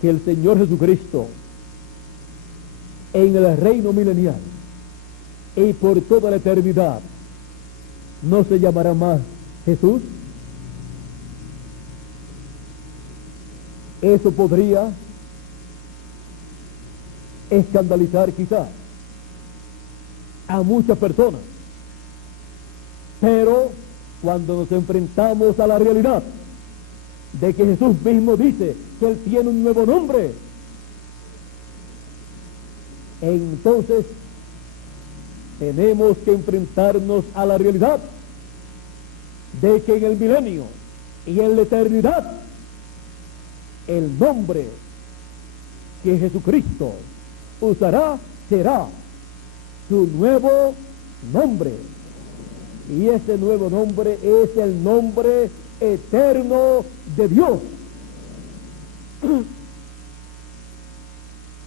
que el Señor Jesucristo en el reino milenial y por toda la eternidad no se llamará más Jesús, eso podría escandalizar quizás a muchas personas. Pero cuando nos enfrentamos a la realidad de que Jesús mismo dice que Él tiene un nuevo nombre, entonces tenemos que enfrentarnos a la realidad de que en el milenio y en la eternidad el nombre que Jesucristo usará será su nuevo nombre. Y ese nuevo nombre es el nombre eterno de Dios.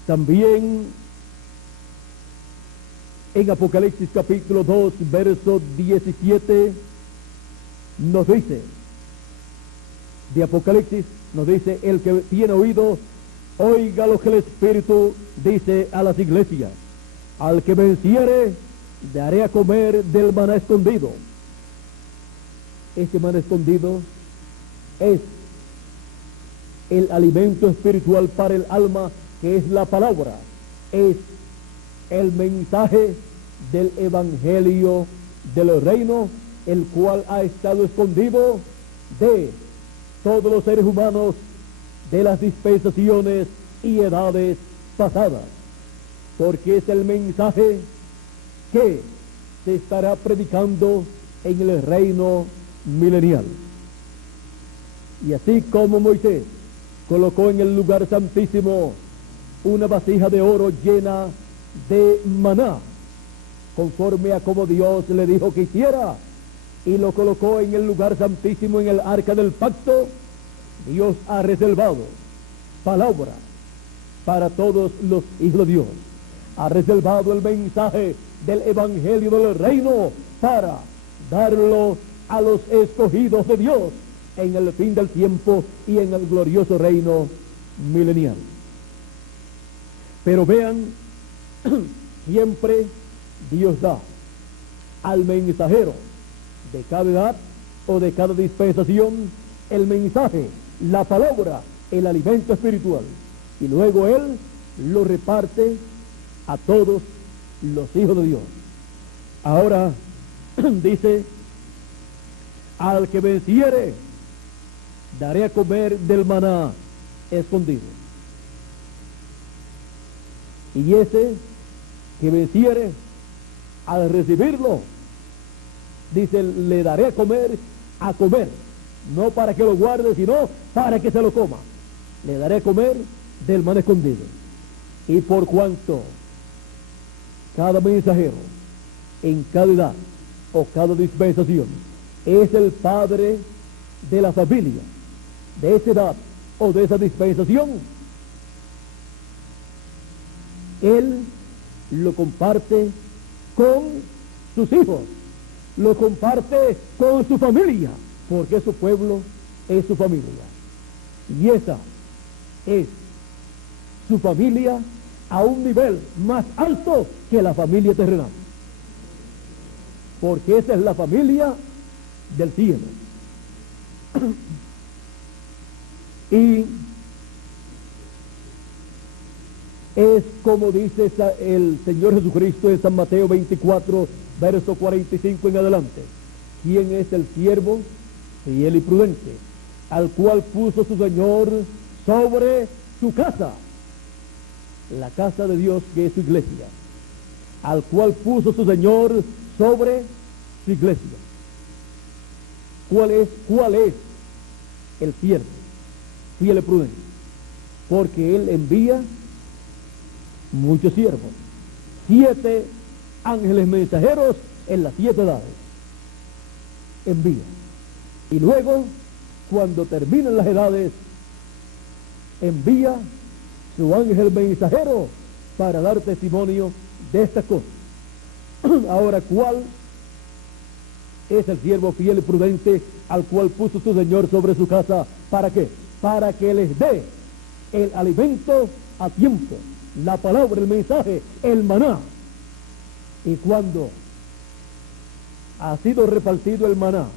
También en Apocalipsis capítulo 2, verso 17, nos dice, de Apocalipsis, nos dice: el que tiene oído, oiga lo que el Espíritu dice a las iglesias. Al que venciere, daré a comer del maná escondido. Este maná escondido es el alimento espiritual para el alma, que es la palabra, es el mensaje del evangelio del reino, el cual ha estado escondido de todos los seres humanos de las dispensaciones y edades pasadas, porque es el mensaje que se estará predicando en el reino milenial. Y así como Moisés colocó en el lugar santísimo una vasija de oro llena de maná, conforme a como Dios le dijo que hiciera, y lo colocó en el lugar santísimo, en el arca del pacto, Dios ha reservado palabra para todos los hijos de Dios. Ha reservado el mensaje del evangelio del reino para darlo a los escogidos de Dios en el fin del tiempo y en el glorioso reino milenial. Pero vean, siempre Dios da al mensajero de cada edad o de cada dispensación el mensaje, la palabra, el alimento espiritual, y luego Él lo reparte a todos los hijos de Dios. Ahora dice: al que venciere, daré a comer del maná escondido. Y ese que venciere, al recibirlo, dice, le daré a comer, no para que lo guarde, sino para que se lo coma. Le daré a comer del maná escondido. Y por cuanto cada mensajero en cada edad o cada dispensación es el padre de la familia de esa edad o de esa dispensación, él lo comparte con sus hijos, lo comparte con su familia, porque su pueblo es su familia, y esa es su familia a un nivel más alto que la familia terrenal, porque esa es la familia del cielo. Y es como dice el Señor Jesucristo en San Mateo 24, verso 45 en adelante: ¿quién es el siervo fiel y prudente, al cual puso su Señor sobre su casa? La casa de Dios, que es su iglesia, al cual puso su Señor sobre su iglesia. ¿Cuál es el siervo fiel y prudente? Porque Él envía muchos siervos, 7 ángeles mensajeros en las 7 edades envía, y luego cuando terminan las edades envía su ángel mensajero para dar testimonio de estas cosas. Ahora, ¿cuál es el siervo fiel y prudente al cual puso su Señor sobre su casa? ¿Para qué? Para que les dé el alimento a tiempo, la palabra, el mensaje, el maná. Y cuando ha sido repartido el maná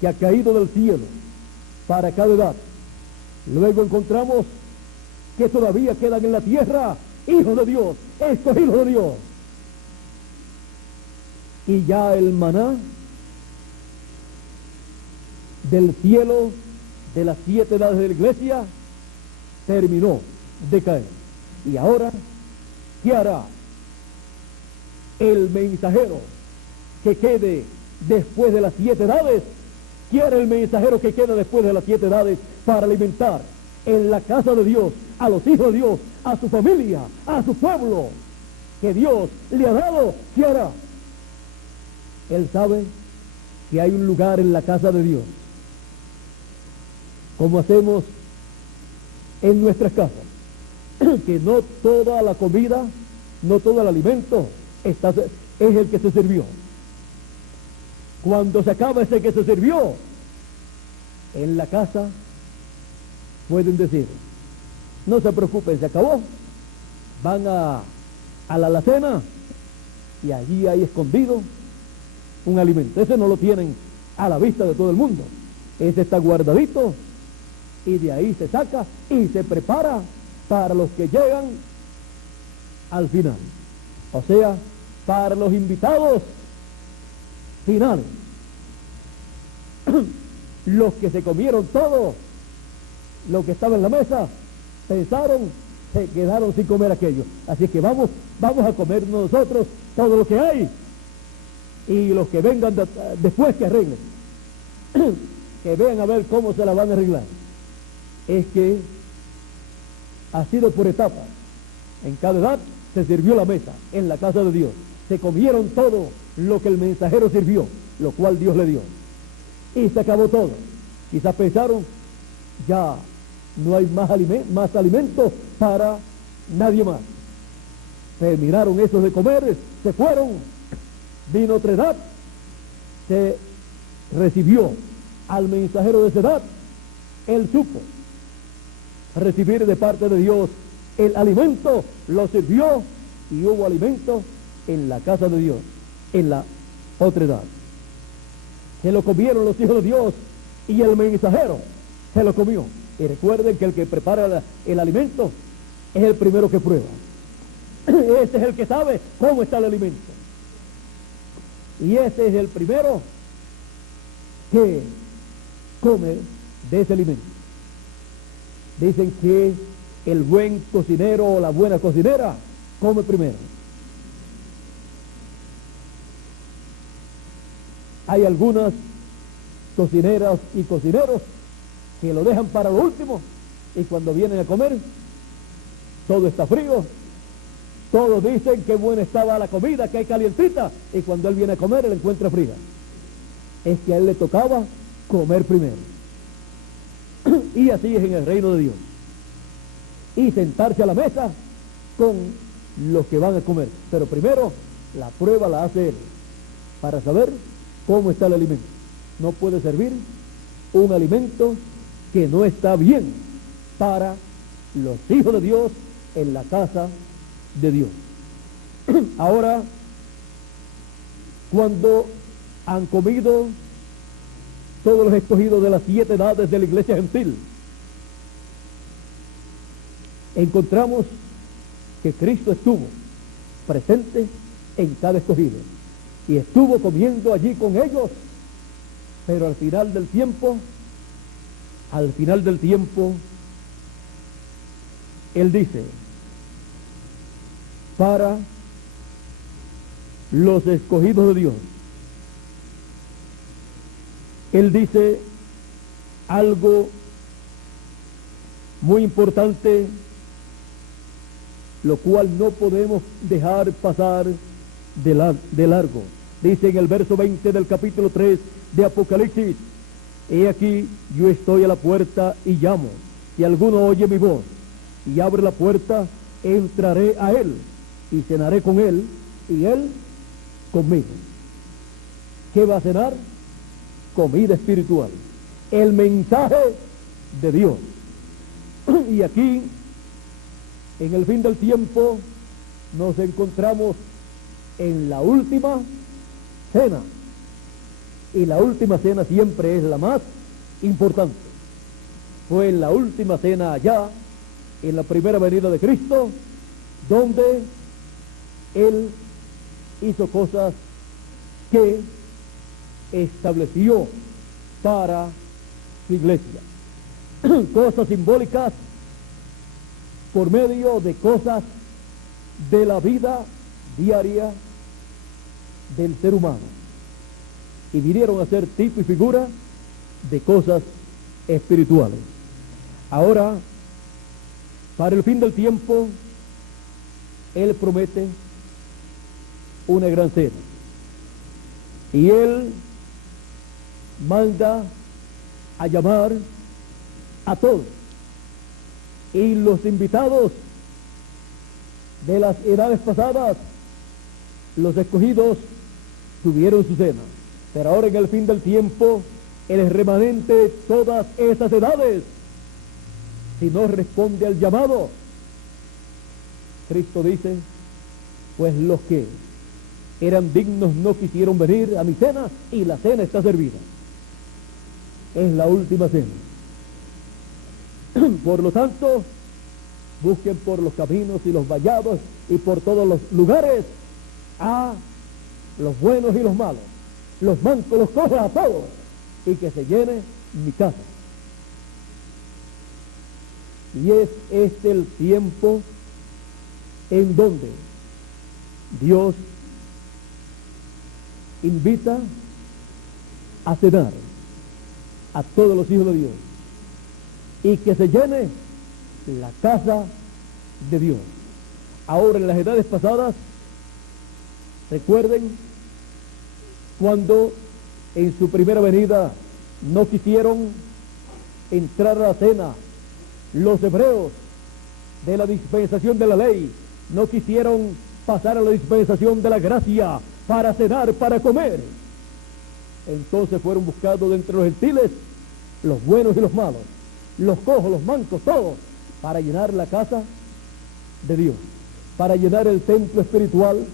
que ha caído del cielo para cada edad, luego encontramos que todavía quedan en la tierra hijos de Dios, escogidos de Dios, y ya el maná del cielo de las 7 edades de la iglesia terminó de caer. Y ahora, ¿qué hará el mensajero que quede después de las 7 edades? ¿Quiere el mensajero que quede después de las 7 edades para alimentar en la casa de Dios a los hijos de Dios, a su familia, a su pueblo que Dios le ha dado? ¿Qué hará? Él sabe que hay un lugar en la casa de Dios, como hacemos en nuestras casas, que no toda la comida, no todo el alimento es el que se sirvió. Cuando se acaba ese que se sirvió, en la casa pueden decir, no se preocupen, se acabó, van a la alacena y allí hay escondido un alimento. Ese no lo tienen a la vista de todo el mundo, ese está guardadito y de ahí se saca y se prepara para los que llegan al final, o sea, para los invitados finales. Los que se comieron todo lo que estaba en la mesa, pensaron, se quedaron sin comer aquello. Así que vamos a comer nosotros todo lo que hay, y los que vengan después que arreglen, que vean a ver cómo se la van a arreglar. Es que ha sido por etapas. En cada edad se sirvió la mesa en la casa de Dios, se comieron todo lo que el mensajero sirvió, lo cual Dios le dio, y se acabó todo. Quizás pensaron, ya no hay más alimento para nadie más. Terminaron esos de comer, se fueron, vino otra edad, se recibió al mensajero de esa edad, él supo recibir de parte de Dios el alimento, lo sirvió y hubo alimento en la casa de Dios, en la otra edad. Se lo comieron los hijos de Dios y el mensajero se lo comió. Y recuerden que el que prepara el alimento es el primero que prueba. Ese es el que sabe cómo está el alimento. Y ese es el primero que come de ese alimento. Dicen que el buen cocinero o la buena cocinera come primero. Hay algunas cocineras y cocineros que lo dejan para lo último, y cuando vienen a comer todo está frío. Todos dicen que buena estaba la comida, que hay calientita, y cuando él viene a comer, él encuentra fría. Es que a él le tocaba comer primero. Y así es en el reino de Dios. Y sentarse a la mesa con los que van a comer. Pero primero la prueba la hace él, para saber cómo está el alimento. No puede servir un alimento que no está bien para los hijos de Dios en la casa de Dios. Ahora, cuando han comido todos los escogidos de las 7 edades de la iglesia gentil, encontramos que Cristo estuvo presente en cada escogido y estuvo comiendo allí con ellos, pero al final del tiempo, Él dice, para los escogidos de Dios, Él dice algo muy importante, lo cual no podemos dejar pasar de largo. Dice en el verso 20 del capítulo 3 de Apocalipsis, he aquí, yo estoy a la puerta y llamo. Si alguno oye mi voz y abre la puerta, entraré a él y cenaré con él y él conmigo. ¿Qué va a cenar? Comida espiritual, el mensaje de Dios. Y aquí, en el fin del tiempo, nos encontramos en la última cena. Y la última cena siempre es la más importante. Fue en la última cena allá, en la primera venida de Cristo, donde Él hizo cosas que estableció para su iglesia. Cosas simbólicas por medio de cosas de la vida diaria del ser humano, y vinieron a ser tipo y figura de cosas espirituales. Ahora, para el fin del tiempo, Él promete una gran cena, y Él manda a llamar a todos, y los invitados de las edades pasadas, los escogidos, tuvieron su cena. Pero ahora, en el fin del tiempo, el remanente de todas esas edades, si no responde al llamado, Cristo dice, pues los que eran dignos no quisieron venir a mi cena, y la cena está servida. Es la última cena. Por lo tanto, busquen por los caminos y los vallados y por todos los lugares a los buenos y los malos, los mancos, los cojos, a todos, y que se llene mi casa. Y es este el tiempo en donde Dios invita a cenar a todos los hijos de Dios, y que se llene la casa de Dios. Ahora, en las edades pasadas, recuerden cuando en su primera venida no quisieron entrar a la cena. Los hebreos de la dispensación de la ley no quisieron pasar a la dispensación de la gracia para cenar, para comer. Entonces fueron buscados de entre los gentiles los buenos y los malos, los cojos, los mancos, todos, para llenar la casa de Dios, para llenar el templo espiritual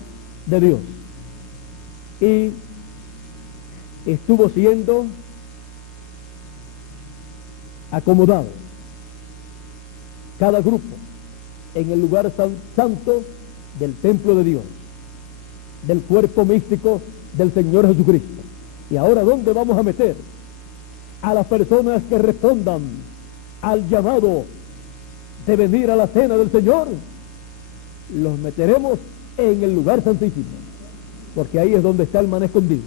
de Dios. Y estuvo siendo acomodado cada grupo en el lugar santo del templo de Dios, del cuerpo místico del Señor Jesucristo. Y ahora, ¿dónde vamos a meter a las personas que respondan al llamado de venir a la cena del Señor? Los meteremos en el lugar santísimo, porque ahí es donde está el maná escondido,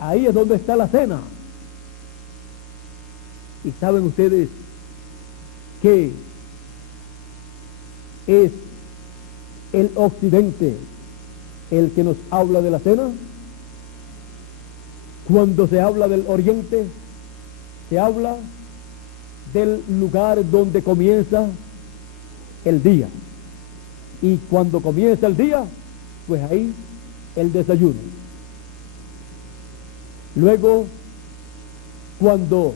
ahí es donde está la cena. Y saben ustedes que es el occidente el que nos habla de la cena. Cuando se habla del oriente, se habla del lugar donde comienza el día, y cuando comienza el día, pues ahí el desayuno. Luego, cuando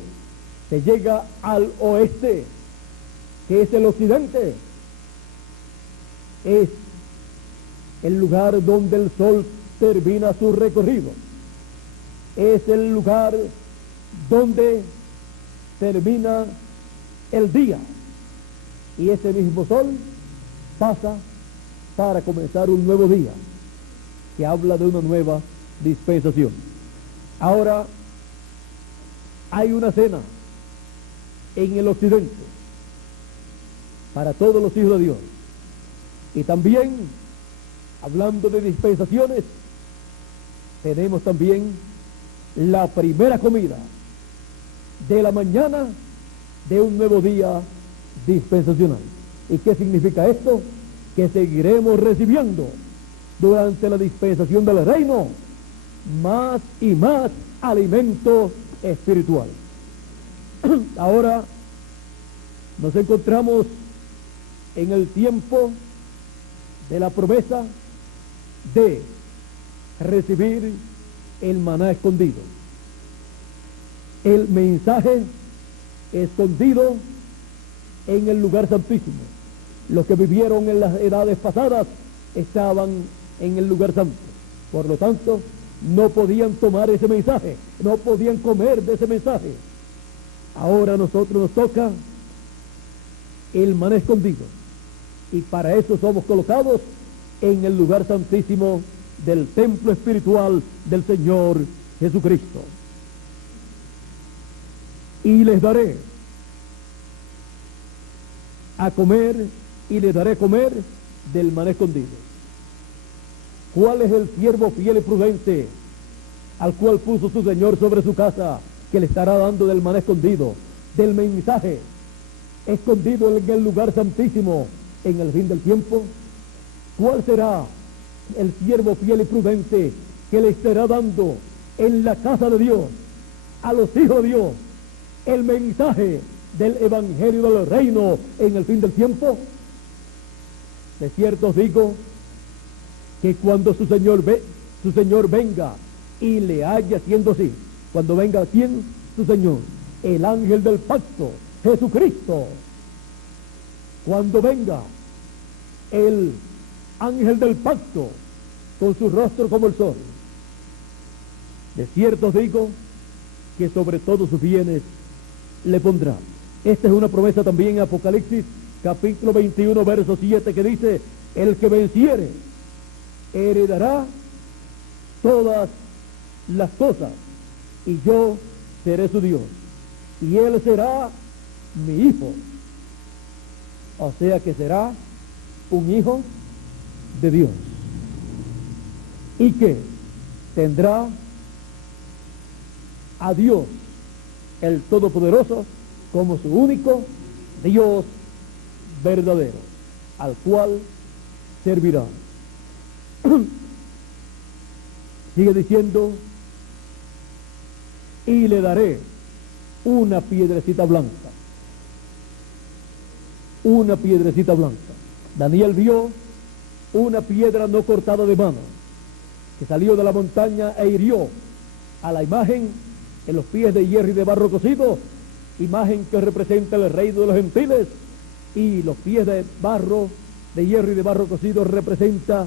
se llega al oeste, que es el occidente, es el lugar donde el sol termina su recorrido, es el lugar donde termina el día, y ese mismo sol pasa para comenzar un nuevo día, que habla de una nueva dispensación. Ahora, hay una cena en el occidente para todos los hijos de Dios. Y también, hablando de dispensaciones, tenemos también la primera comida de la mañana de un nuevo día dispensacional. ¿Y qué significa esto? Que seguiremos recibiendo durante la dispensación del reino más y más alimento espiritual. Ahora nos encontramos en el tiempo de la promesa de recibir el maná escondido, el mensaje escondido en el lugar santísimo. Los que vivieron en las edades pasadas estaban en el lugar santo, por lo tanto no podían tomar ese mensaje, no podían comer de ese mensaje. Ahora a nosotros nos toca el maná escondido, y para eso somos colocados en el lugar santísimo del templo espiritual del Señor Jesucristo. Y les daré a comer, y les daré a comer del maná escondido. ¿Cuál es el siervo fiel y prudente al cual puso su Señor sobre su casa, que le estará dando del maná escondido, del mensaje escondido en el lugar santísimo en el fin del tiempo? ¿Cuál será el siervo fiel y prudente que le estará dando en la casa de Dios, a los hijos de Dios, el mensaje del evangelio del reino en el fin del tiempo? De cierto os digo que cuando su Señor venga y le haya haciendo así, cuando venga, ¿quién? Su Señor, el ángel del pacto, Jesucristo. Cuando venga el ángel del pacto con su rostro como el sol, de cierto os digo que sobre todos sus bienes le pondrá. Esta es una promesa también en Apocalipsis capítulo 21 verso 7, que dice: el que venciere heredará todas las cosas, y yo seré su Dios, y él será mi hijo. O sea que será un hijo de Dios, y que tendrá a Dios el Todopoderoso como su único Dios verdadero, al cual servirá. Sigue diciendo: y le daré una piedrecita blanca. Una piedrecita blanca. Daniel vio una piedra no cortada de mano, que salió de la montaña e hirió a la imagen en los pies de hierro y de barro cocido, imagen que representa el reino de los gentiles, y los pies de barro, de hierro y de barro cocido, representa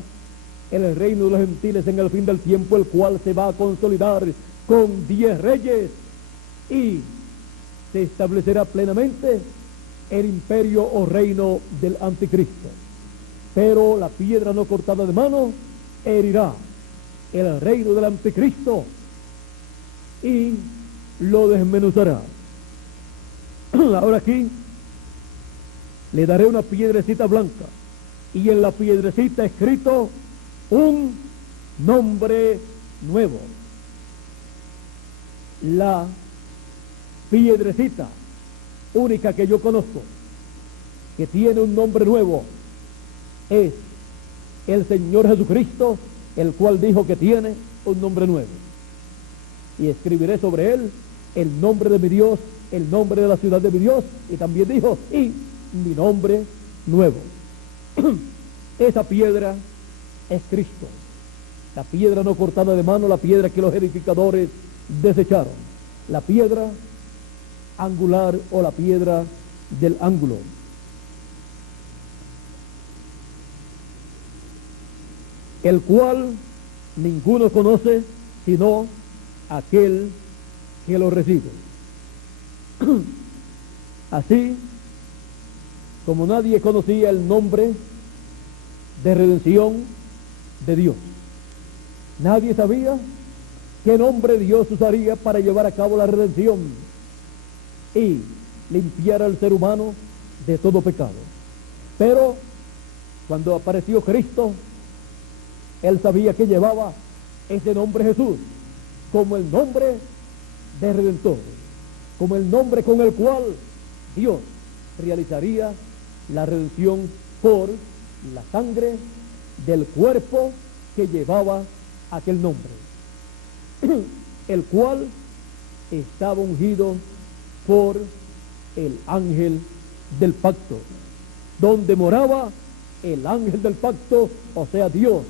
el reino de los gentiles en el fin del tiempo, el cual se va a consolidar con 10 reyes, y se establecerá plenamente el imperio o reino del anticristo. Pero la piedra no cortada de mano herirá el reino del anticristo y lo desmenuzará. Ahora aquí le daré una piedrecita blanca, y en la piedrecita escrito un nombre nuevo. La piedrecita única que yo conozco que tiene un nombre nuevo es el Señor Jesucristo, el cual dijo que tiene un nombre nuevo. Y escribiré sobre él el nombre de mi Dios, el nombre de la ciudad de mi Dios, y también dijo: y mi nombre nuevo. Esa piedra es Cristo, la piedra no cortada de mano, la piedra que los edificadores desecharon, la piedra angular o la piedra del ángulo. El cual ninguno conoce sino aquel que lo recibe. Así como nadie conocía el nombre de redención de Dios, nadie sabía qué nombre Dios usaría para llevar a cabo la redención y limpiar al ser humano de todo pecado. Pero cuando apareció Cristo, él sabía que llevaba ese nombre Jesús como el nombre de Redentor, como el nombre con el cual Dios realizaría la redención por la sangre del cuerpo que llevaba aquel nombre, el cual estaba ungido por el ángel del pacto, donde moraba el ángel del pacto, o sea Dios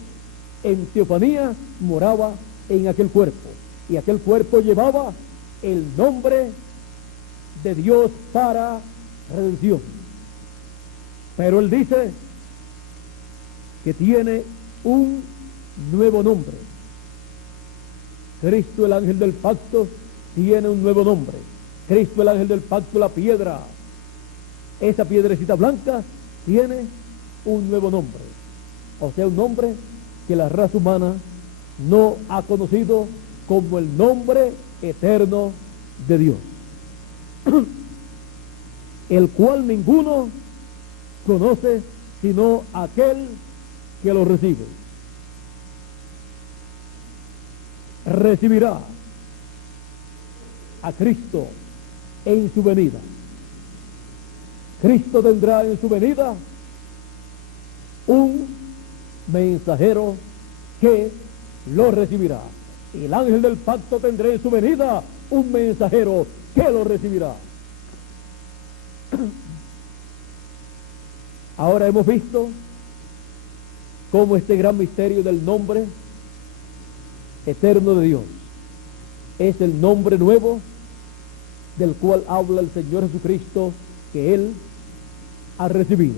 en teofanía moraba en aquel cuerpo, y aquel cuerpo llevaba el nombre de Dios para redención. Pero él dice que tiene un nuevo nombre. Cristo, el ángel del pacto, tiene un nuevo nombre. Cristo, el ángel del pacto, la piedra, esa piedrecita blanca, tiene un nuevo nombre. O sea, un nombre que la raza humana no ha conocido como el nombre eterno de Dios, el cual ninguno conoce sino aquel que lo recibe. Recibirá a Cristo en su venida. Cristo tendrá en su venida un mensajero que lo recibirá. El ángel del pacto tendrá en su venida un mensajero que lo recibirá. Ahora hemos visto cómo este gran misterio del nombre eterno de Dios es el nombre nuevo del cual habla el Señor Jesucristo, que Él ha recibido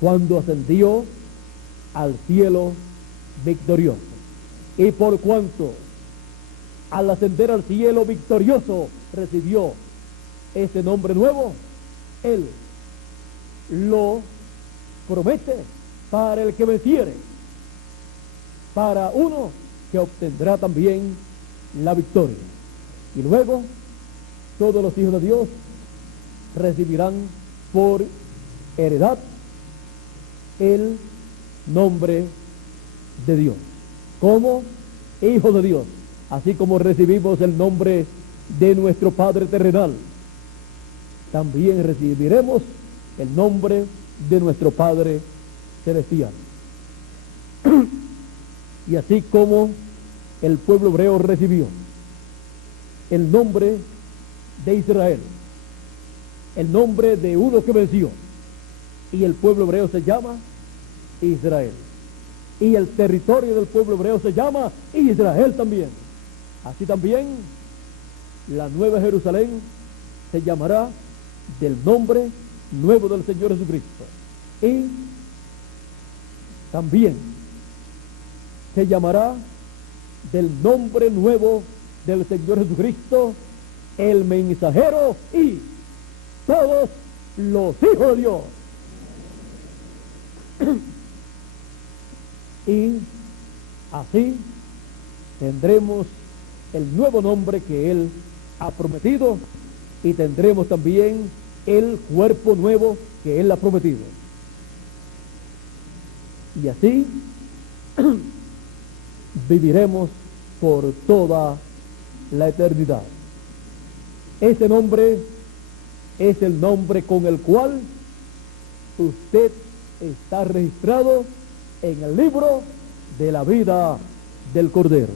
cuando ascendió al cielo victorioso. Y por cuanto al ascender al cielo victorioso recibió ese nombre nuevo, Él lo promete para el que venciere, para uno que obtendrá también la victoria. Y luego todos los hijos de Dios recibirán por heredad el nombre de Dios, como hijos de Dios, así como recibimos el nombre de nuestro Padre terrenal, también recibiremos el nombre de nuestro Padre celestial. Y así como el pueblo hebreo recibió el nombre de Israel, el nombre de uno que venció, y el pueblo hebreo se llama Israel, y el territorio del pueblo hebreo se llama Israel también. Así también la nueva Jerusalén se llamará del nombre nuevo del Señor Jesucristo, y también se llamará del nombre nuevo del Señor Jesucristo, el mensajero y todos los hijos de Dios. Y así tendremos el nuevo nombre que Él ha prometido, y tendremos también el cuerpo nuevo que Él ha prometido. Y así viviremos por toda la eternidad. Ese nombre es el nombre con el cual usted está registrado en el libro de la vida del Cordero.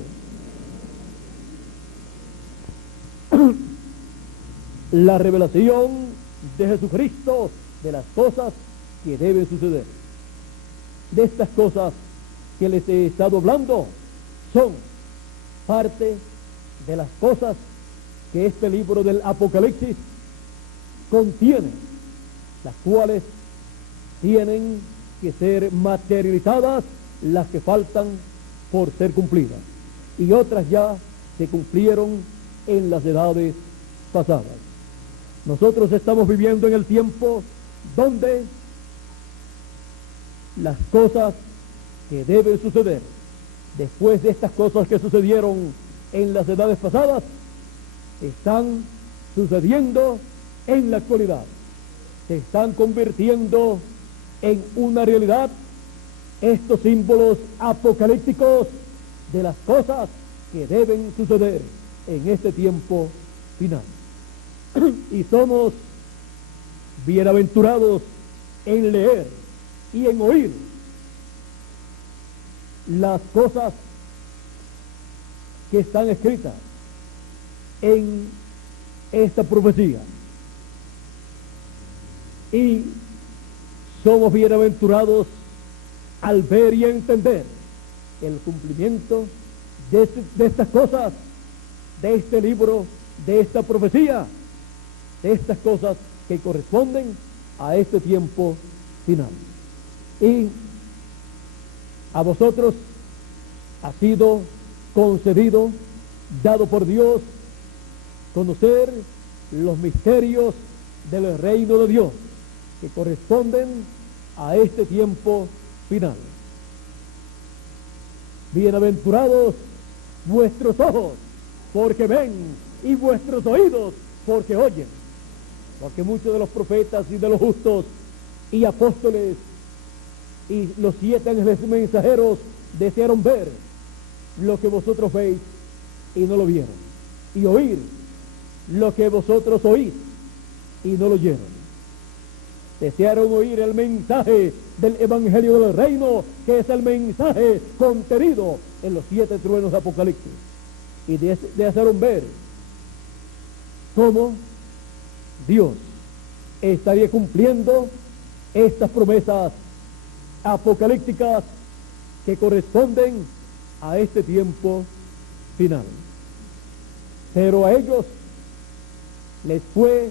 La revelación de Jesucristo de las cosas que deben suceder. De estas cosas que les he estado hablando son parte de las cosas que este libro del Apocalipsis contiene, las cuales tienen que ser materializadas, las que faltan por ser cumplidas, y otras ya se cumplieron en las edades pasadas. Nosotros estamos viviendo en el tiempo donde las cosas que deben suceder después de estas cosas que sucedieron en las edades pasadas están sucediendo en la actualidad, se están convirtiendo en una realidad estos símbolos apocalípticos de las cosas que deben suceder en este tiempo final. Y somos bienaventurados en leer y en oír las cosas que están escritas en esta profecía, y somos bienaventurados al ver y entender el cumplimiento de estas cosas, de este libro, de esta profecía, de estas cosas que corresponden a este tiempo final. Y a vosotros ha sido concedido, dado por Dios, conocer los misterios del reino de Dios que corresponden a este tiempo final. bienaventurados vuestros ojos, porque ven, y vuestros oídos, porque oyen. Porque muchos de los profetas y de los justos y apóstoles y los 7 ángeles mensajeros desearon ver lo que vosotros veis y no lo vieron, y oír lo que vosotros oís y no lo oyeron. Desearon oír el mensaje del Evangelio del Reino, que es el mensaje contenido en los 7 truenos de Apocalipsis, y desearon ver cómo Dios estaría cumpliendo estas promesas apocalípticas que corresponden a este tiempo final. Pero a ellos les fue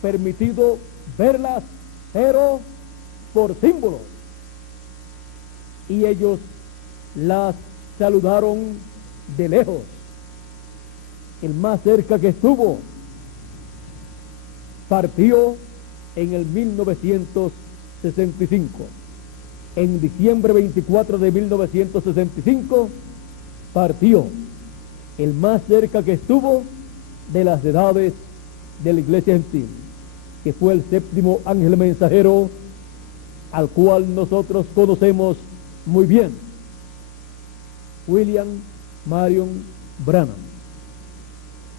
permitido verlas, pero por símbolos, y ellos las saludaron de lejos. El más cerca que estuvo partió en el 1965. En diciembre 24 de 1965 partió el más cerca que estuvo de las edades de la iglesia gentil, que fue el 7º ángel mensajero, al cual nosotros conocemos muy bien, William Marion Branham.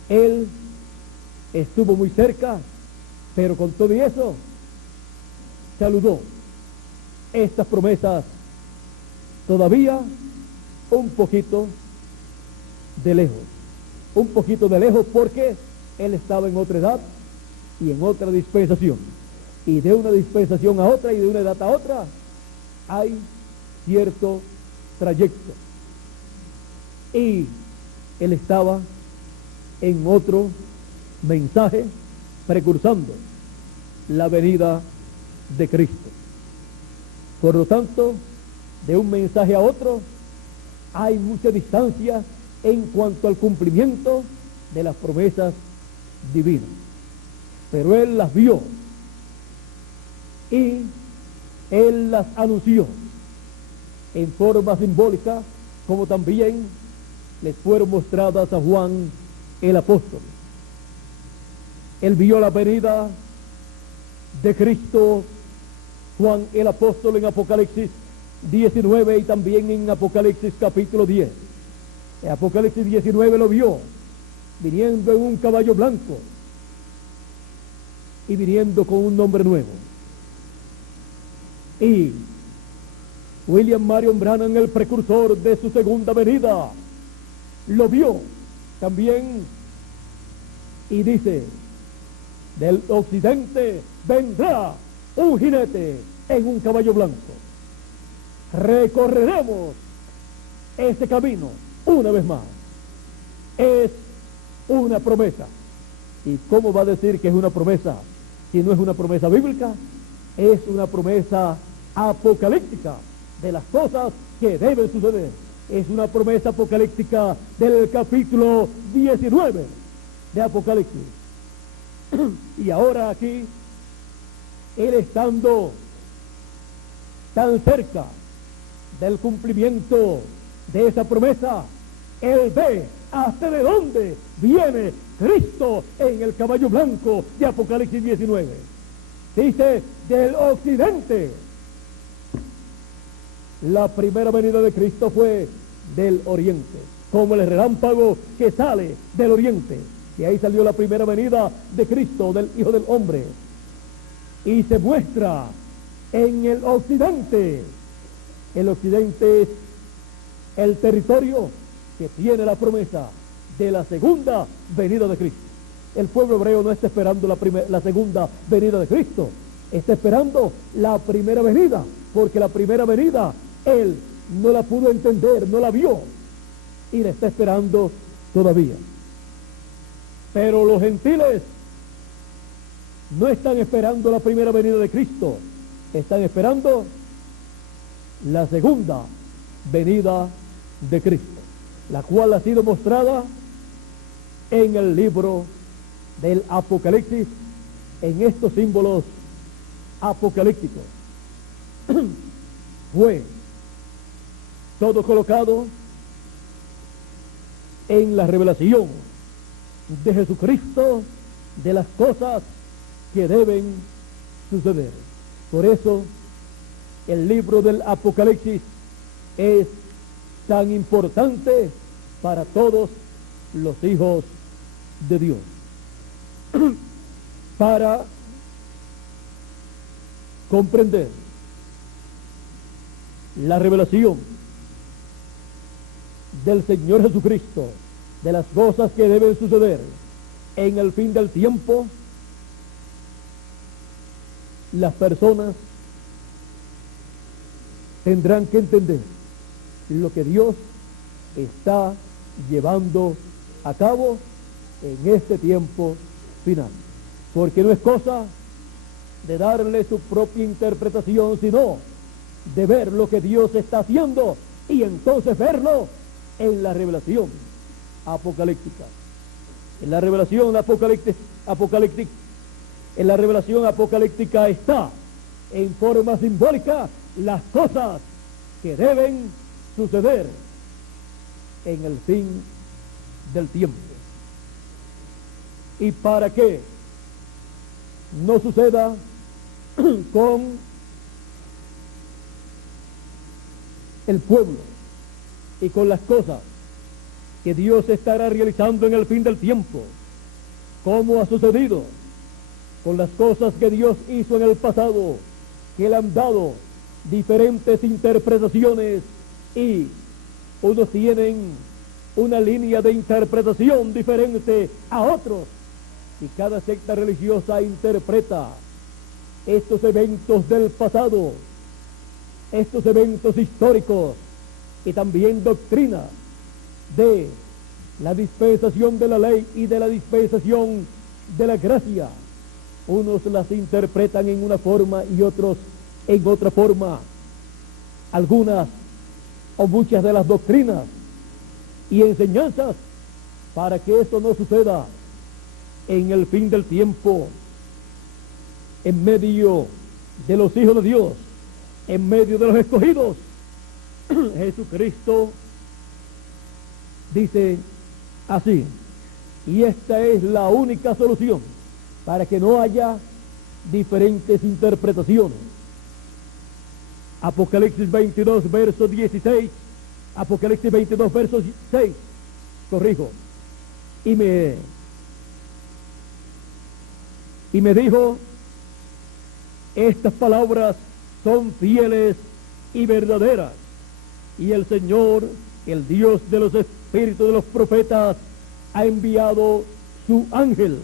Él estuvo muy cerca, pero con todo y eso saludó estas promesas todavía un poquito de lejos, porque él estaba en otra edad y en otra dispensación, y de una dispensación a otra y de una edad a otra hay cierto trayecto, y él estaba en otro mensaje precursando la venida de Cristo. Por lo tanto, de un mensaje a otro hay mucha distancia en cuanto al cumplimiento de las promesas divinas. Pero él las vio y él las anunció en forma simbólica, como también les fueron mostradas a Juan el apóstol. Él vio la venida de Cristo, Juan el apóstol, en Apocalipsis 19 y también en Apocalipsis capítulo 10. En Apocalipsis 19 lo vio viniendo en un caballo blanco y viniendo con un nombre nuevo. Y William Marion Branham, el precursor de su segunda venida, lo vio también y dice: del occidente vendrá un jinete en un caballo blanco. Recorreremos ese camino una vez más. Es una promesa. ¿Y cómo va a decir que es una promesa si no es una promesa bíblica? Es una promesa apocalíptica de las cosas que deben suceder. Es una promesa apocalíptica del capítulo 19 de Apocalipsis. Y ahora aquí, él estando tan cerca del cumplimiento de esa promesa, él ve hasta de dónde viene Cristo en el caballo blanco de Apocalipsis 19. Dice: del occidente. La primera venida de Cristo fue del oriente, como el relámpago que sale del oriente. Y ahí salió la primera venida de Cristo, del Hijo del Hombre. Y se muestra en el occidente. El occidente es el territorio que tiene la promesa de la segunda venida de Cristo. El pueblo hebreo no está esperando la segunda venida de Cristo, está esperando la primera venida, porque la primera venida él no la pudo entender, no la vio, y la está esperando todavía. Pero los gentiles no están esperando la primera venida de Cristo, están esperando la segunda venida de Cristo, la cual ha sido mostrada en el libro del Apocalipsis, en estos símbolos apocalípticos. Fue todo colocado en la revelación de Jesucristo de las cosas que deben suceder. Por eso el libro del Apocalipsis es tan importante para todos los hijos de Dios. Para comprender la revelación del Señor Jesucristo, de las cosas que deben suceder en el fin del tiempo, las personas tendrán que entender lo que Dios está llevando a cabo en este tiempo final, porque no es cosa de darle su propia interpretación, sino de ver lo que Dios está haciendo y entonces verlo en la revelación apocalíptica. En la revelación apocalíptica, en la revelación apocalíptica está en forma simbólica las cosas que deben suceder en el fin del tiempo. Y para que no suceda con el pueblo y con las cosas que Dios estará realizando en el fin del tiempo, como ha sucedido con las cosas que Dios hizo en el pasado, que le han dado diferentes interpretaciones, y unos tienen una línea de interpretación diferente a otros, y cada secta religiosa interpreta estos eventos del pasado, estos eventos históricos, y también doctrina de la dispensación de la ley y de la dispensación de la gracia. Unos las interpretan en una forma y otros en otra forma. Algunas o muchas de las doctrinas y enseñanzas para que eso no suceda en el fin del tiempo, en medio de los hijos de Dios, en medio de los escogidos. Jesucristo dice así, y esta es la única solución para que no haya diferentes interpretaciones. Apocalipsis 22, verso 16, Apocalipsis 22, verso 6, corrijo, y me dijo, estas palabras son fieles y verdaderas, y el Señor, el Dios de los espíritus de los profetas, ha enviado su ángel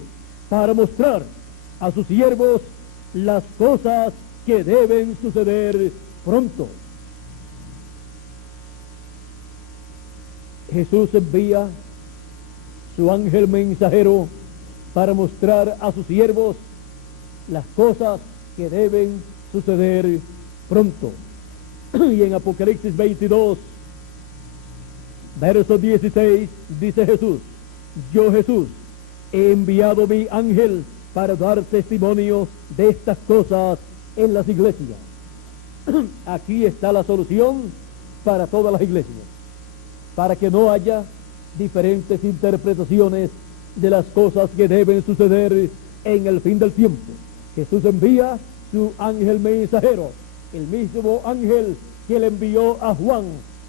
para mostrar a sus siervos las cosas que deben suceder pronto. Jesús envía su ángel mensajero para mostrar a sus siervos las cosas que deben suceder pronto. Y en Apocalipsis 22, verso 16, dice Jesús, yo Jesús he enviado mi ángel para dar testimonio de estas cosas en las iglesias. Aquí está la solución para todas las iglesias, para que no haya diferentes interpretaciones de las cosas que deben suceder en el fin del tiempo. Jesús envía su ángel mensajero, el mismo ángel que le envió a Juan,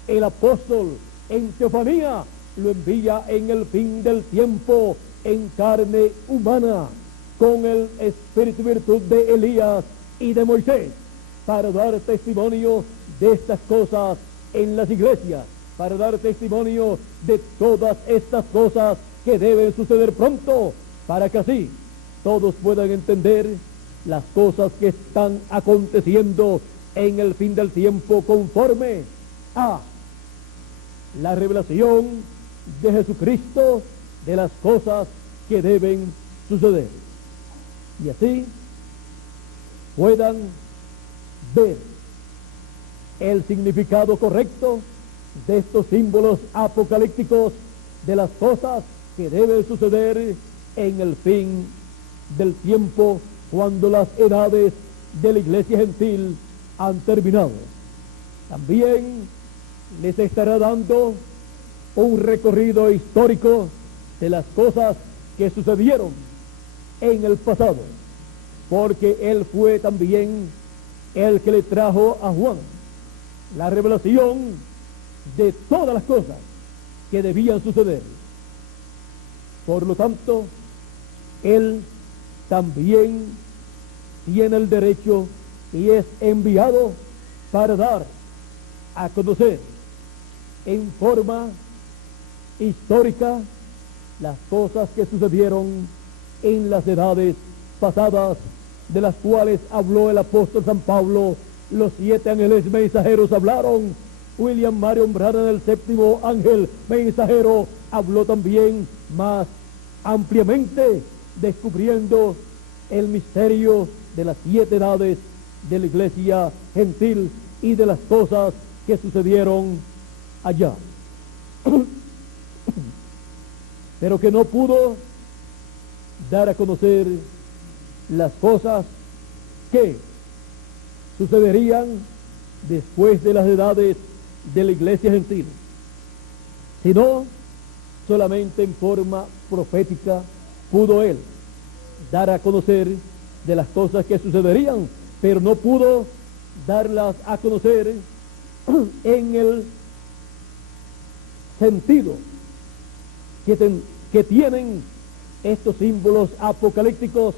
el apóstol, en teofanía, lo envía en el fin del tiempo en carne humana, con el espíritu y virtud de Elías y de Moisés, para dar testimonio de estas cosas en las iglesias, para dar testimonio de todas estas cosas que deben suceder pronto, para que así todos puedan entender las cosas que están aconteciendo en el fin del tiempo conforme a la revelación de Jesucristo de las cosas que deben suceder, y así puedan ver el significado correcto de estos símbolos apocalípticos de las cosas que deben suceder en el fin del tiempo, cuando las edades de la iglesia gentil han terminado. También les estará dando un recorrido histórico de las cosas que sucedieron en el pasado, porque él fue también el que le trajo a Juan la revelación de todas las cosas que debían suceder. Por lo tanto, él también tiene el derecho y es enviado para dar a conocer en forma histórica las cosas que sucedieron en las edades pasadas, de las cuales habló el apóstol San Pablo. Los 7 ángeles mensajeros hablaron. William Marion Branham, el 7º ángel mensajero, habló también más ampliamente, descubriendo el misterio de las 7 edades de la iglesia gentil y de las cosas que sucedieron allá. Pero que no pudo dar a conocer las cosas que sucederían después de las edades de la iglesia gentil, sino solamente en forma profética pudo él dar a conocer de las cosas que sucederían, pero no pudo darlas a conocer en el sentido que tienen estos símbolos apocalípticos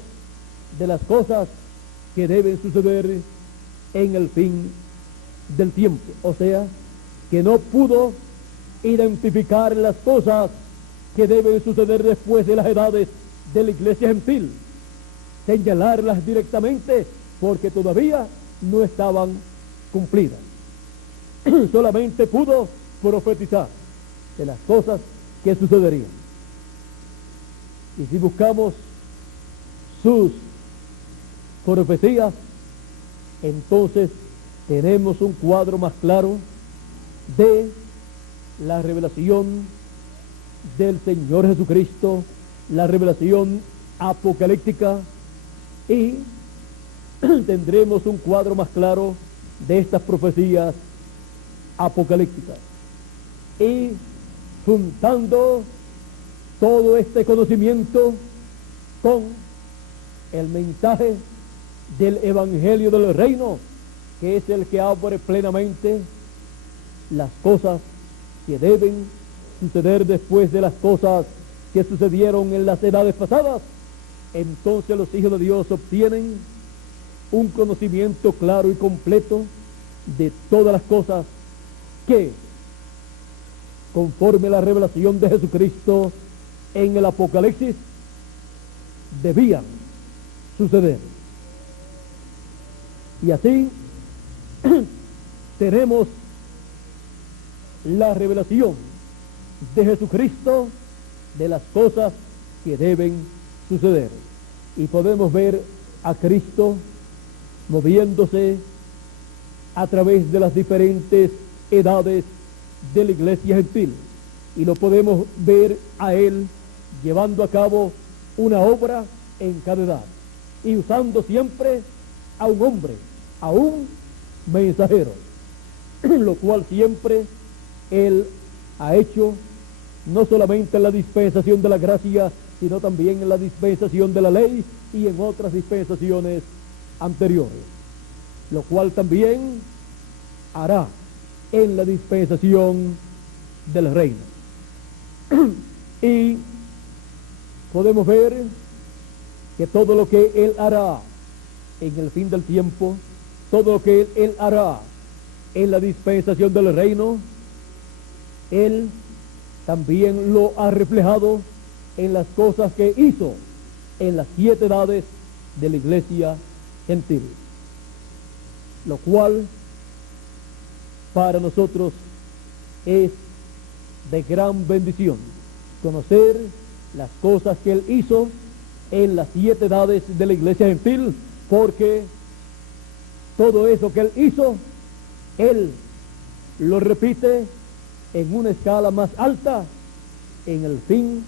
de las cosas que deben suceder en el fin del tiempo. O sea, que no pudo identificar las cosas que deben suceder después de las edades de la iglesia gentil, señalarlas directamente, porque todavía no estaban cumplidas. Solamente pudo profetizar de las cosas que sucederían. Y si buscamos sus profecías, entonces tenemos un cuadro más claro de la revelación del Señor Jesucristo, la revelación apocalíptica, y tendremos un cuadro más claro de estas profecías apocalípticas. Y juntando todo este conocimiento con el mensaje del Evangelio del Reino, que es el que abre plenamente las cosas que deben suceder después de las cosas que sucedieron en las edades pasadas, entonces los hijos de Dios obtienen un conocimiento claro y completo de todas las cosas que, conforme a la revelación de Jesucristo en el Apocalipsis, debían suceder. Y así tenemos la revelación de Jesucristo de las cosas que deben suceder. Y podemos ver a Cristo moviéndose a través de las diferentes edades de la iglesia gentil. Y lo podemos ver a Él llevando a cabo una obra en cada edad, y usando siempre a un hombre, a un mensajero, lo cual siempre Él ha hecho, no solamente en la dispensación de la gracia, sino también en la dispensación de la ley y en otras dispensaciones anteriores, lo cual también hará en la dispensación del reino. Y podemos ver que todo lo que Él hará en el fin del tiempo, todo lo que Él hará en la dispensación del reino, Él también lo ha reflejado en las cosas que hizo en las 7 edades de la iglesia gentil, lo cual para nosotros es de gran bendición conocer las cosas que Él hizo en las 7 edades de la iglesia gentil, porque todo eso que Él hizo, Él lo repite en una escala más alta en el fin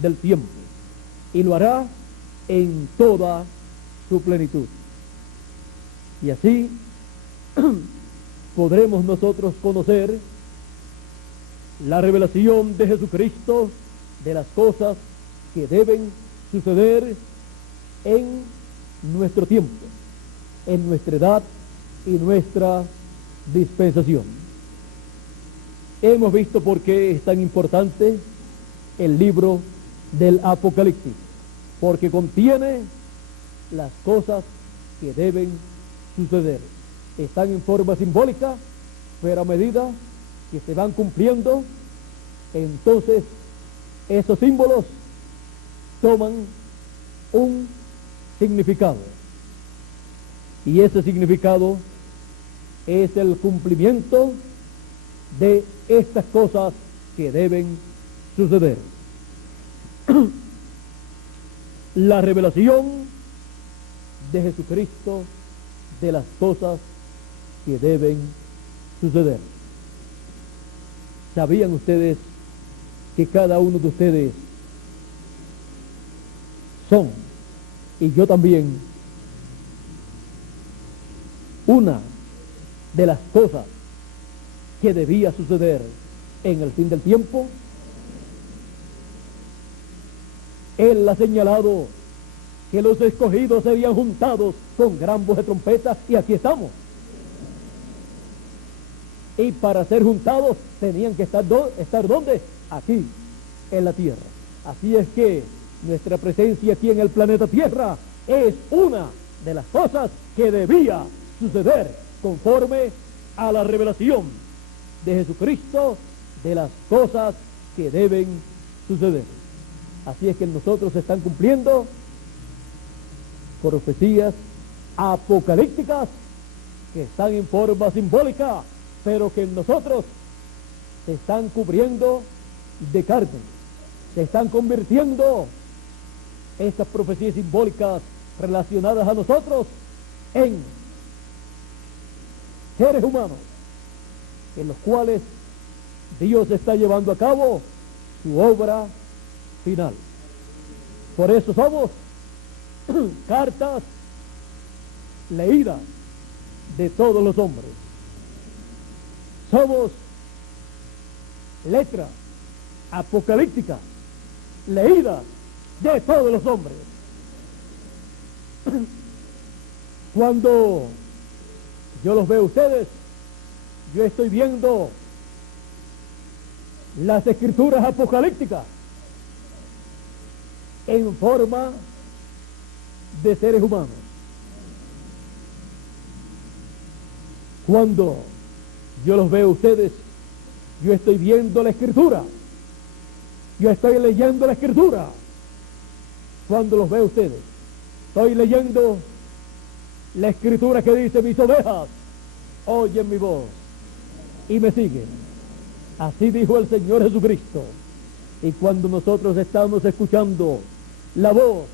del tiempo, y lo hará en toda su plenitud. Y así podremos nosotros conocer la revelación de Jesucristo de las cosas que deben suceder en nuestro tiempo, en nuestra edad y nuestra dispensación. Hemos visto por qué es tan importante el libro del Apocalipsis, porque contiene las cosas que deben suceder. Están en forma simbólica, pero a medida que se van cumpliendo, entonces esos símbolos toman un significado. Y ese significado es el cumplimiento de estas cosas que deben suceder. La revelación de Jesucristo de las cosas que deben suceder. ¿Sabían ustedes que cada uno de ustedes son, y yo también, una de las cosas que debía suceder en el fin del tiempo? Él ha señalado que los escogidos serían juntados con gran voz de trompeta, y aquí estamos. Y para ser juntados tenían que estar ¿dónde? Aquí, en la tierra. Así es que nuestra presencia aquí en el planeta Tierra es una de las cosas que debía suceder conforme a la revelación de Jesucristo de las cosas que deben suceder. Así es que en nosotros se están cumpliendo profecías apocalípticas que están en forma simbólica, pero que en nosotros se están cubriendo de carne, se están convirtiendo estas profecías simbólicas relacionadas a nosotros en seres humanos en los cuales Dios está llevando a cabo su obra final. Por eso somos cartas leídas de todos los hombres. Somos letras apocalípticas leídas de todos los hombres. Cuando yo los veo a ustedes, yo estoy viendo las escrituras apocalípticas en forma de seres humanos. Cuando yo los veo a ustedes, yo estoy viendo la escritura, yo estoy leyendo la escritura. Cuando los veo a ustedes, estoy leyendo la escritura que dice: mis ovejas oyen mi voz y me siguen. Así dijo el Señor Jesucristo. Y cuando nosotros estamos escuchando la voz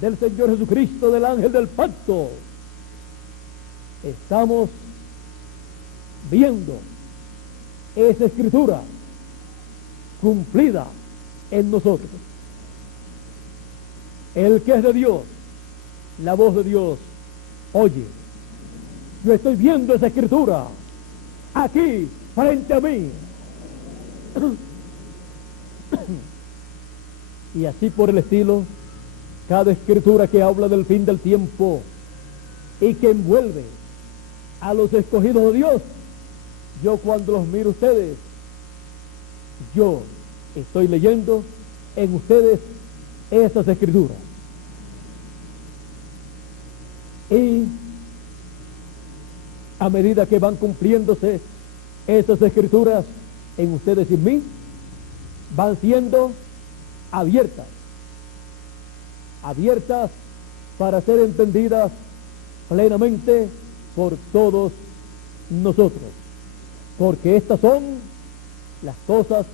del Señor Jesucristo, del ángel del pacto, estamos viendo esa escritura cumplida en nosotros. El que es de Dios, la voz de Dios oye. Yo estoy viendo esa escritura aquí frente a mí. Y así por el estilo, cada escritura que habla del fin del tiempo y que envuelve a los escogidos de Dios, yo cuando los miro a ustedes, yo estoy leyendo en ustedes esas escrituras. Y a medida que van cumpliéndose esas escrituras en ustedes y en mí, van siendo abiertas para ser entendidas plenamente por todos nosotros, porque estas son las cosas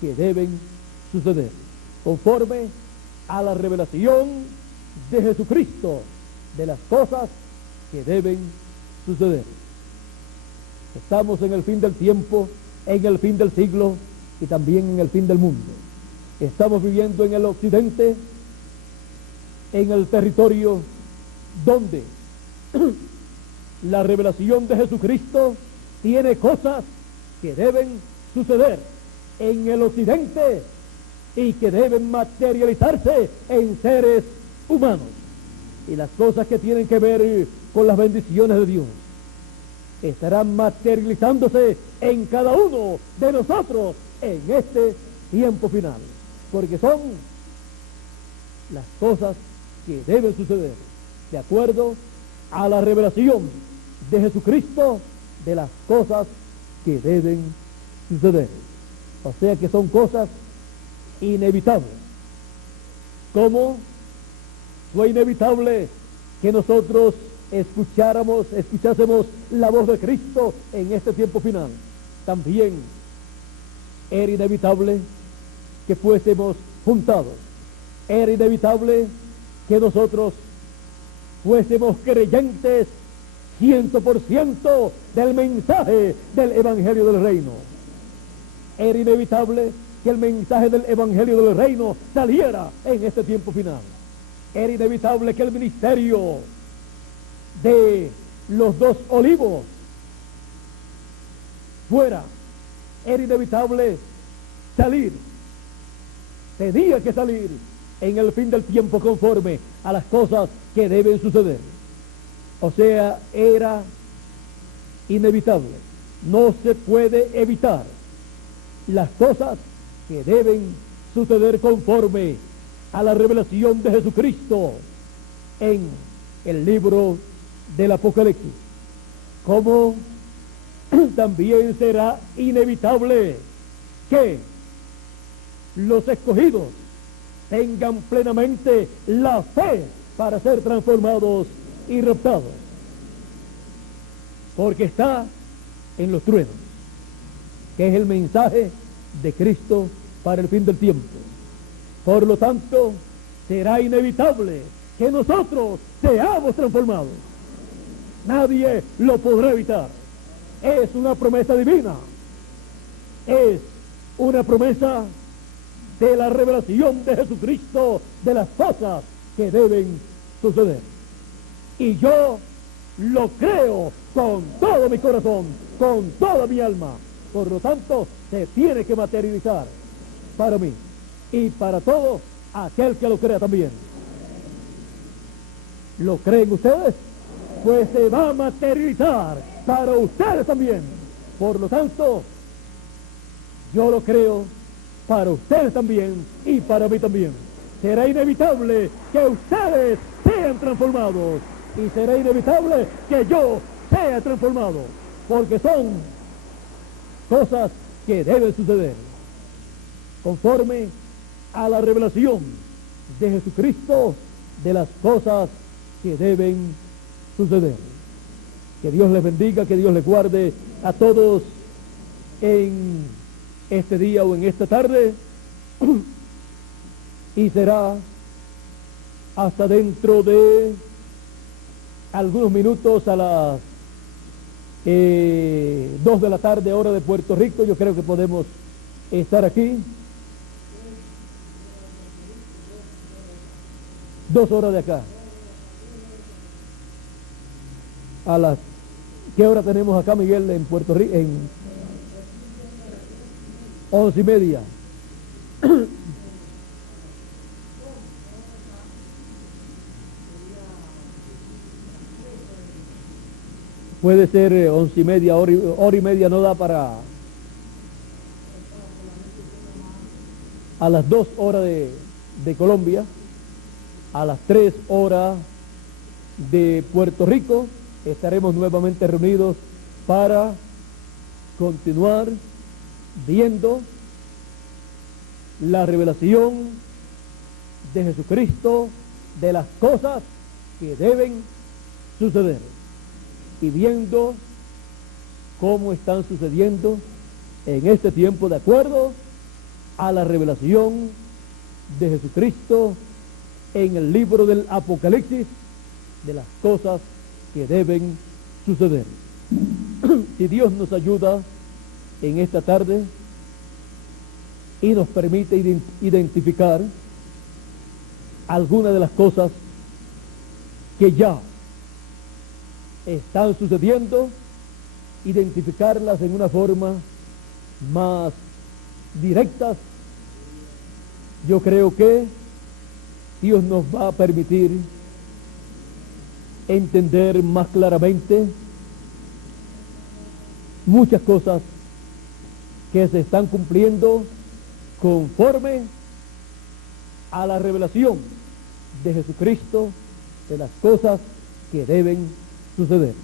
que deben suceder conforme a la revelación de Jesucristo de las cosas que deben suceder. Estamos en el fin del tiempo, en el fin del siglo y también en el fin del mundo. Estamos viviendo en el occidente, en el territorio donde la revelación de Jesucristo tiene cosas que deben suceder en el occidente y que deben materializarse en seres humanos. Y las cosas que tienen que ver con las bendiciones de Dios estarán materializándose en cada uno de nosotros en este tiempo final, porque son las cosas que deben suceder de acuerdo a la revelación de Jesucristo de las cosas que deben suceder. O sea que son cosas inevitables. Como fue inevitable que nosotros escuchásemos la voz de Cristo en este tiempo final, también era inevitable que fuésemos juntados. Era inevitable que nosotros fuésemos creyentes 100% del mensaje del Evangelio del Reino. Era inevitable que el mensaje del Evangelio del Reino saliera en este tiempo final. Era inevitable que el ministerio de los dos olivos fuera. Era inevitable salir. Tenía que salir en el fin del tiempo conforme a las cosas que deben suceder. O sea, era inevitable. No se puede evitar las cosas que deben suceder conforme a la revelación de Jesucristo en el libro del Apocalipsis. Como también será inevitable que los escogidos tengan plenamente la fe para ser transformados y raptados, porque está en los truenos, que es el mensaje de Cristo para el fin del tiempo. Por lo tanto, será inevitable que nosotros seamos transformados. Nadie lo podrá evitar. Es una promesa divina. Es una promesa de la revelación de Jesucristo de las cosas que deben suceder. Y yo lo creo con todo mi corazón, con toda mi alma. Por lo tanto, se tiene que materializar para mí y para todo aquel que lo crea también. ¿Lo creen ustedes? Pues se va a materializar para ustedes también. Por lo tanto, yo lo creo para ustedes también y para mí también. Será inevitable que ustedes sean transformados y será inevitable que yo sea transformado, porque son cosas que deben suceder conforme a la revelación de Jesucristo de las cosas que deben suceder. Que Dios les bendiga, que Dios les guarde a todos en este día o en esta tarde, y será hasta dentro de algunos minutos a las 2 de la tarde, hora de Puerto Rico. Yo creo que podemos estar aquí. 2 horas de acá. A las ¿qué hora tenemos acá, Miguel, en Puerto Rico? En 11:30. Puede ser 11:30, hora y media no da para... A las 2 horas de Colombia, a las 3 horas de Puerto Rico, estaremos nuevamente reunidos para continuar viendo la revelación de Jesucristo de las cosas que deben suceder y viendo cómo están sucediendo en este tiempo de acuerdo a la revelación de Jesucristo en el libro del Apocalipsis de las cosas que deben suceder. Si Dios nos ayuda en esta tarde y nos permite identificar algunas de las cosas que ya están sucediendo, identificarlas en una forma más directas, yo creo que Dios nos va a permitir entender más claramente muchas cosas que se están cumpliendo conforme a la revelación de Jesucristo de las cosas que deben suceder.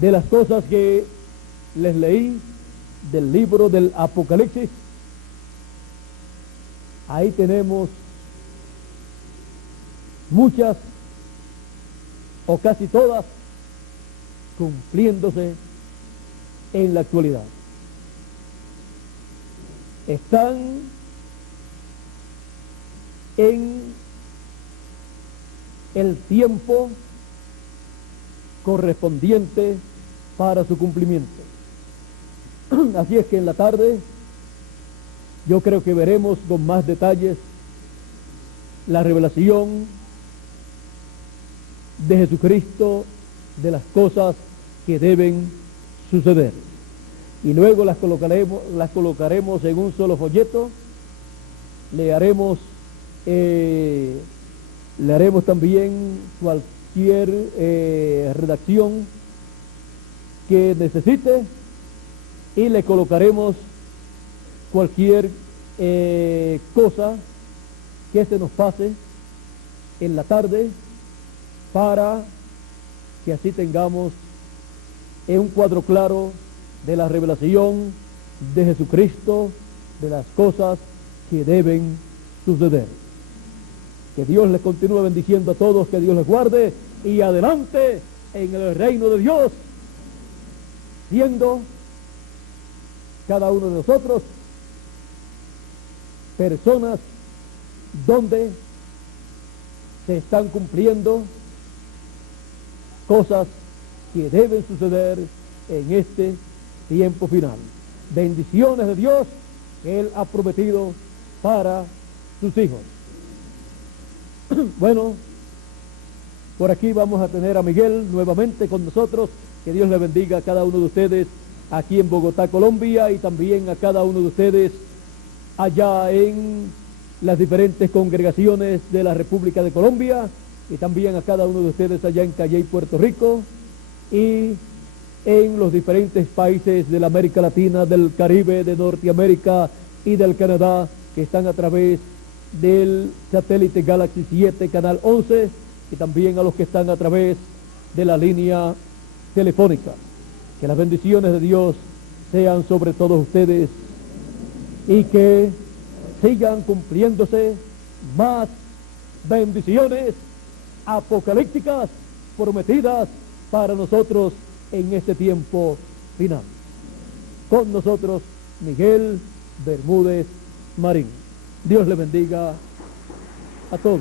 De las cosas que les leí del libro del Apocalipsis, ahí tenemos muchas o casi todas cumpliéndose en la actualidad. Están en el tiempo correspondiente para su cumplimiento. Así es que en la tarde yo creo que veremos con más detalles la revelación de Jesucristo de las cosas que deben suceder. Y luego las colocaremos en un solo folleto. Le haremos también cualquier redacción que necesite y le colocaremos cualquier cosa que se nos pase en la tarde para que así tengamos un cuadro claro de la revelación de Jesucristo, de las cosas que deben suceder. Que Dios les continúe bendiciendo a todos, que Dios les guarde y adelante en el reino de Dios, siendo cada uno de nosotros personas donde se están cumpliendo cosas que deben suceder en este tiempo final. Bendiciones de Dios que Él ha prometido para sus hijos. Bueno, por aquí vamos a tener a Miguel nuevamente con nosotros. Que Dios le bendiga a cada uno de ustedes aquí en Bogotá, Colombia, y también a cada uno de ustedes allá en las diferentes congregaciones de la República de Colombia, y también a cada uno de ustedes allá en Calley, Puerto Rico, y en los diferentes países de la América Latina, del Caribe, de Norteamérica y del Canadá, que están a través del satélite Galaxy 7, canal 11, y también a los que están a través de la línea telefónica. Que las bendiciones de Dios sean sobre todos ustedes y que sigan cumpliéndose más bendiciones apocalípticas prometidas para nosotros en este tiempo final. Con nosotros, Miguel Bermúdez Marín. Dios le bendiga a todos.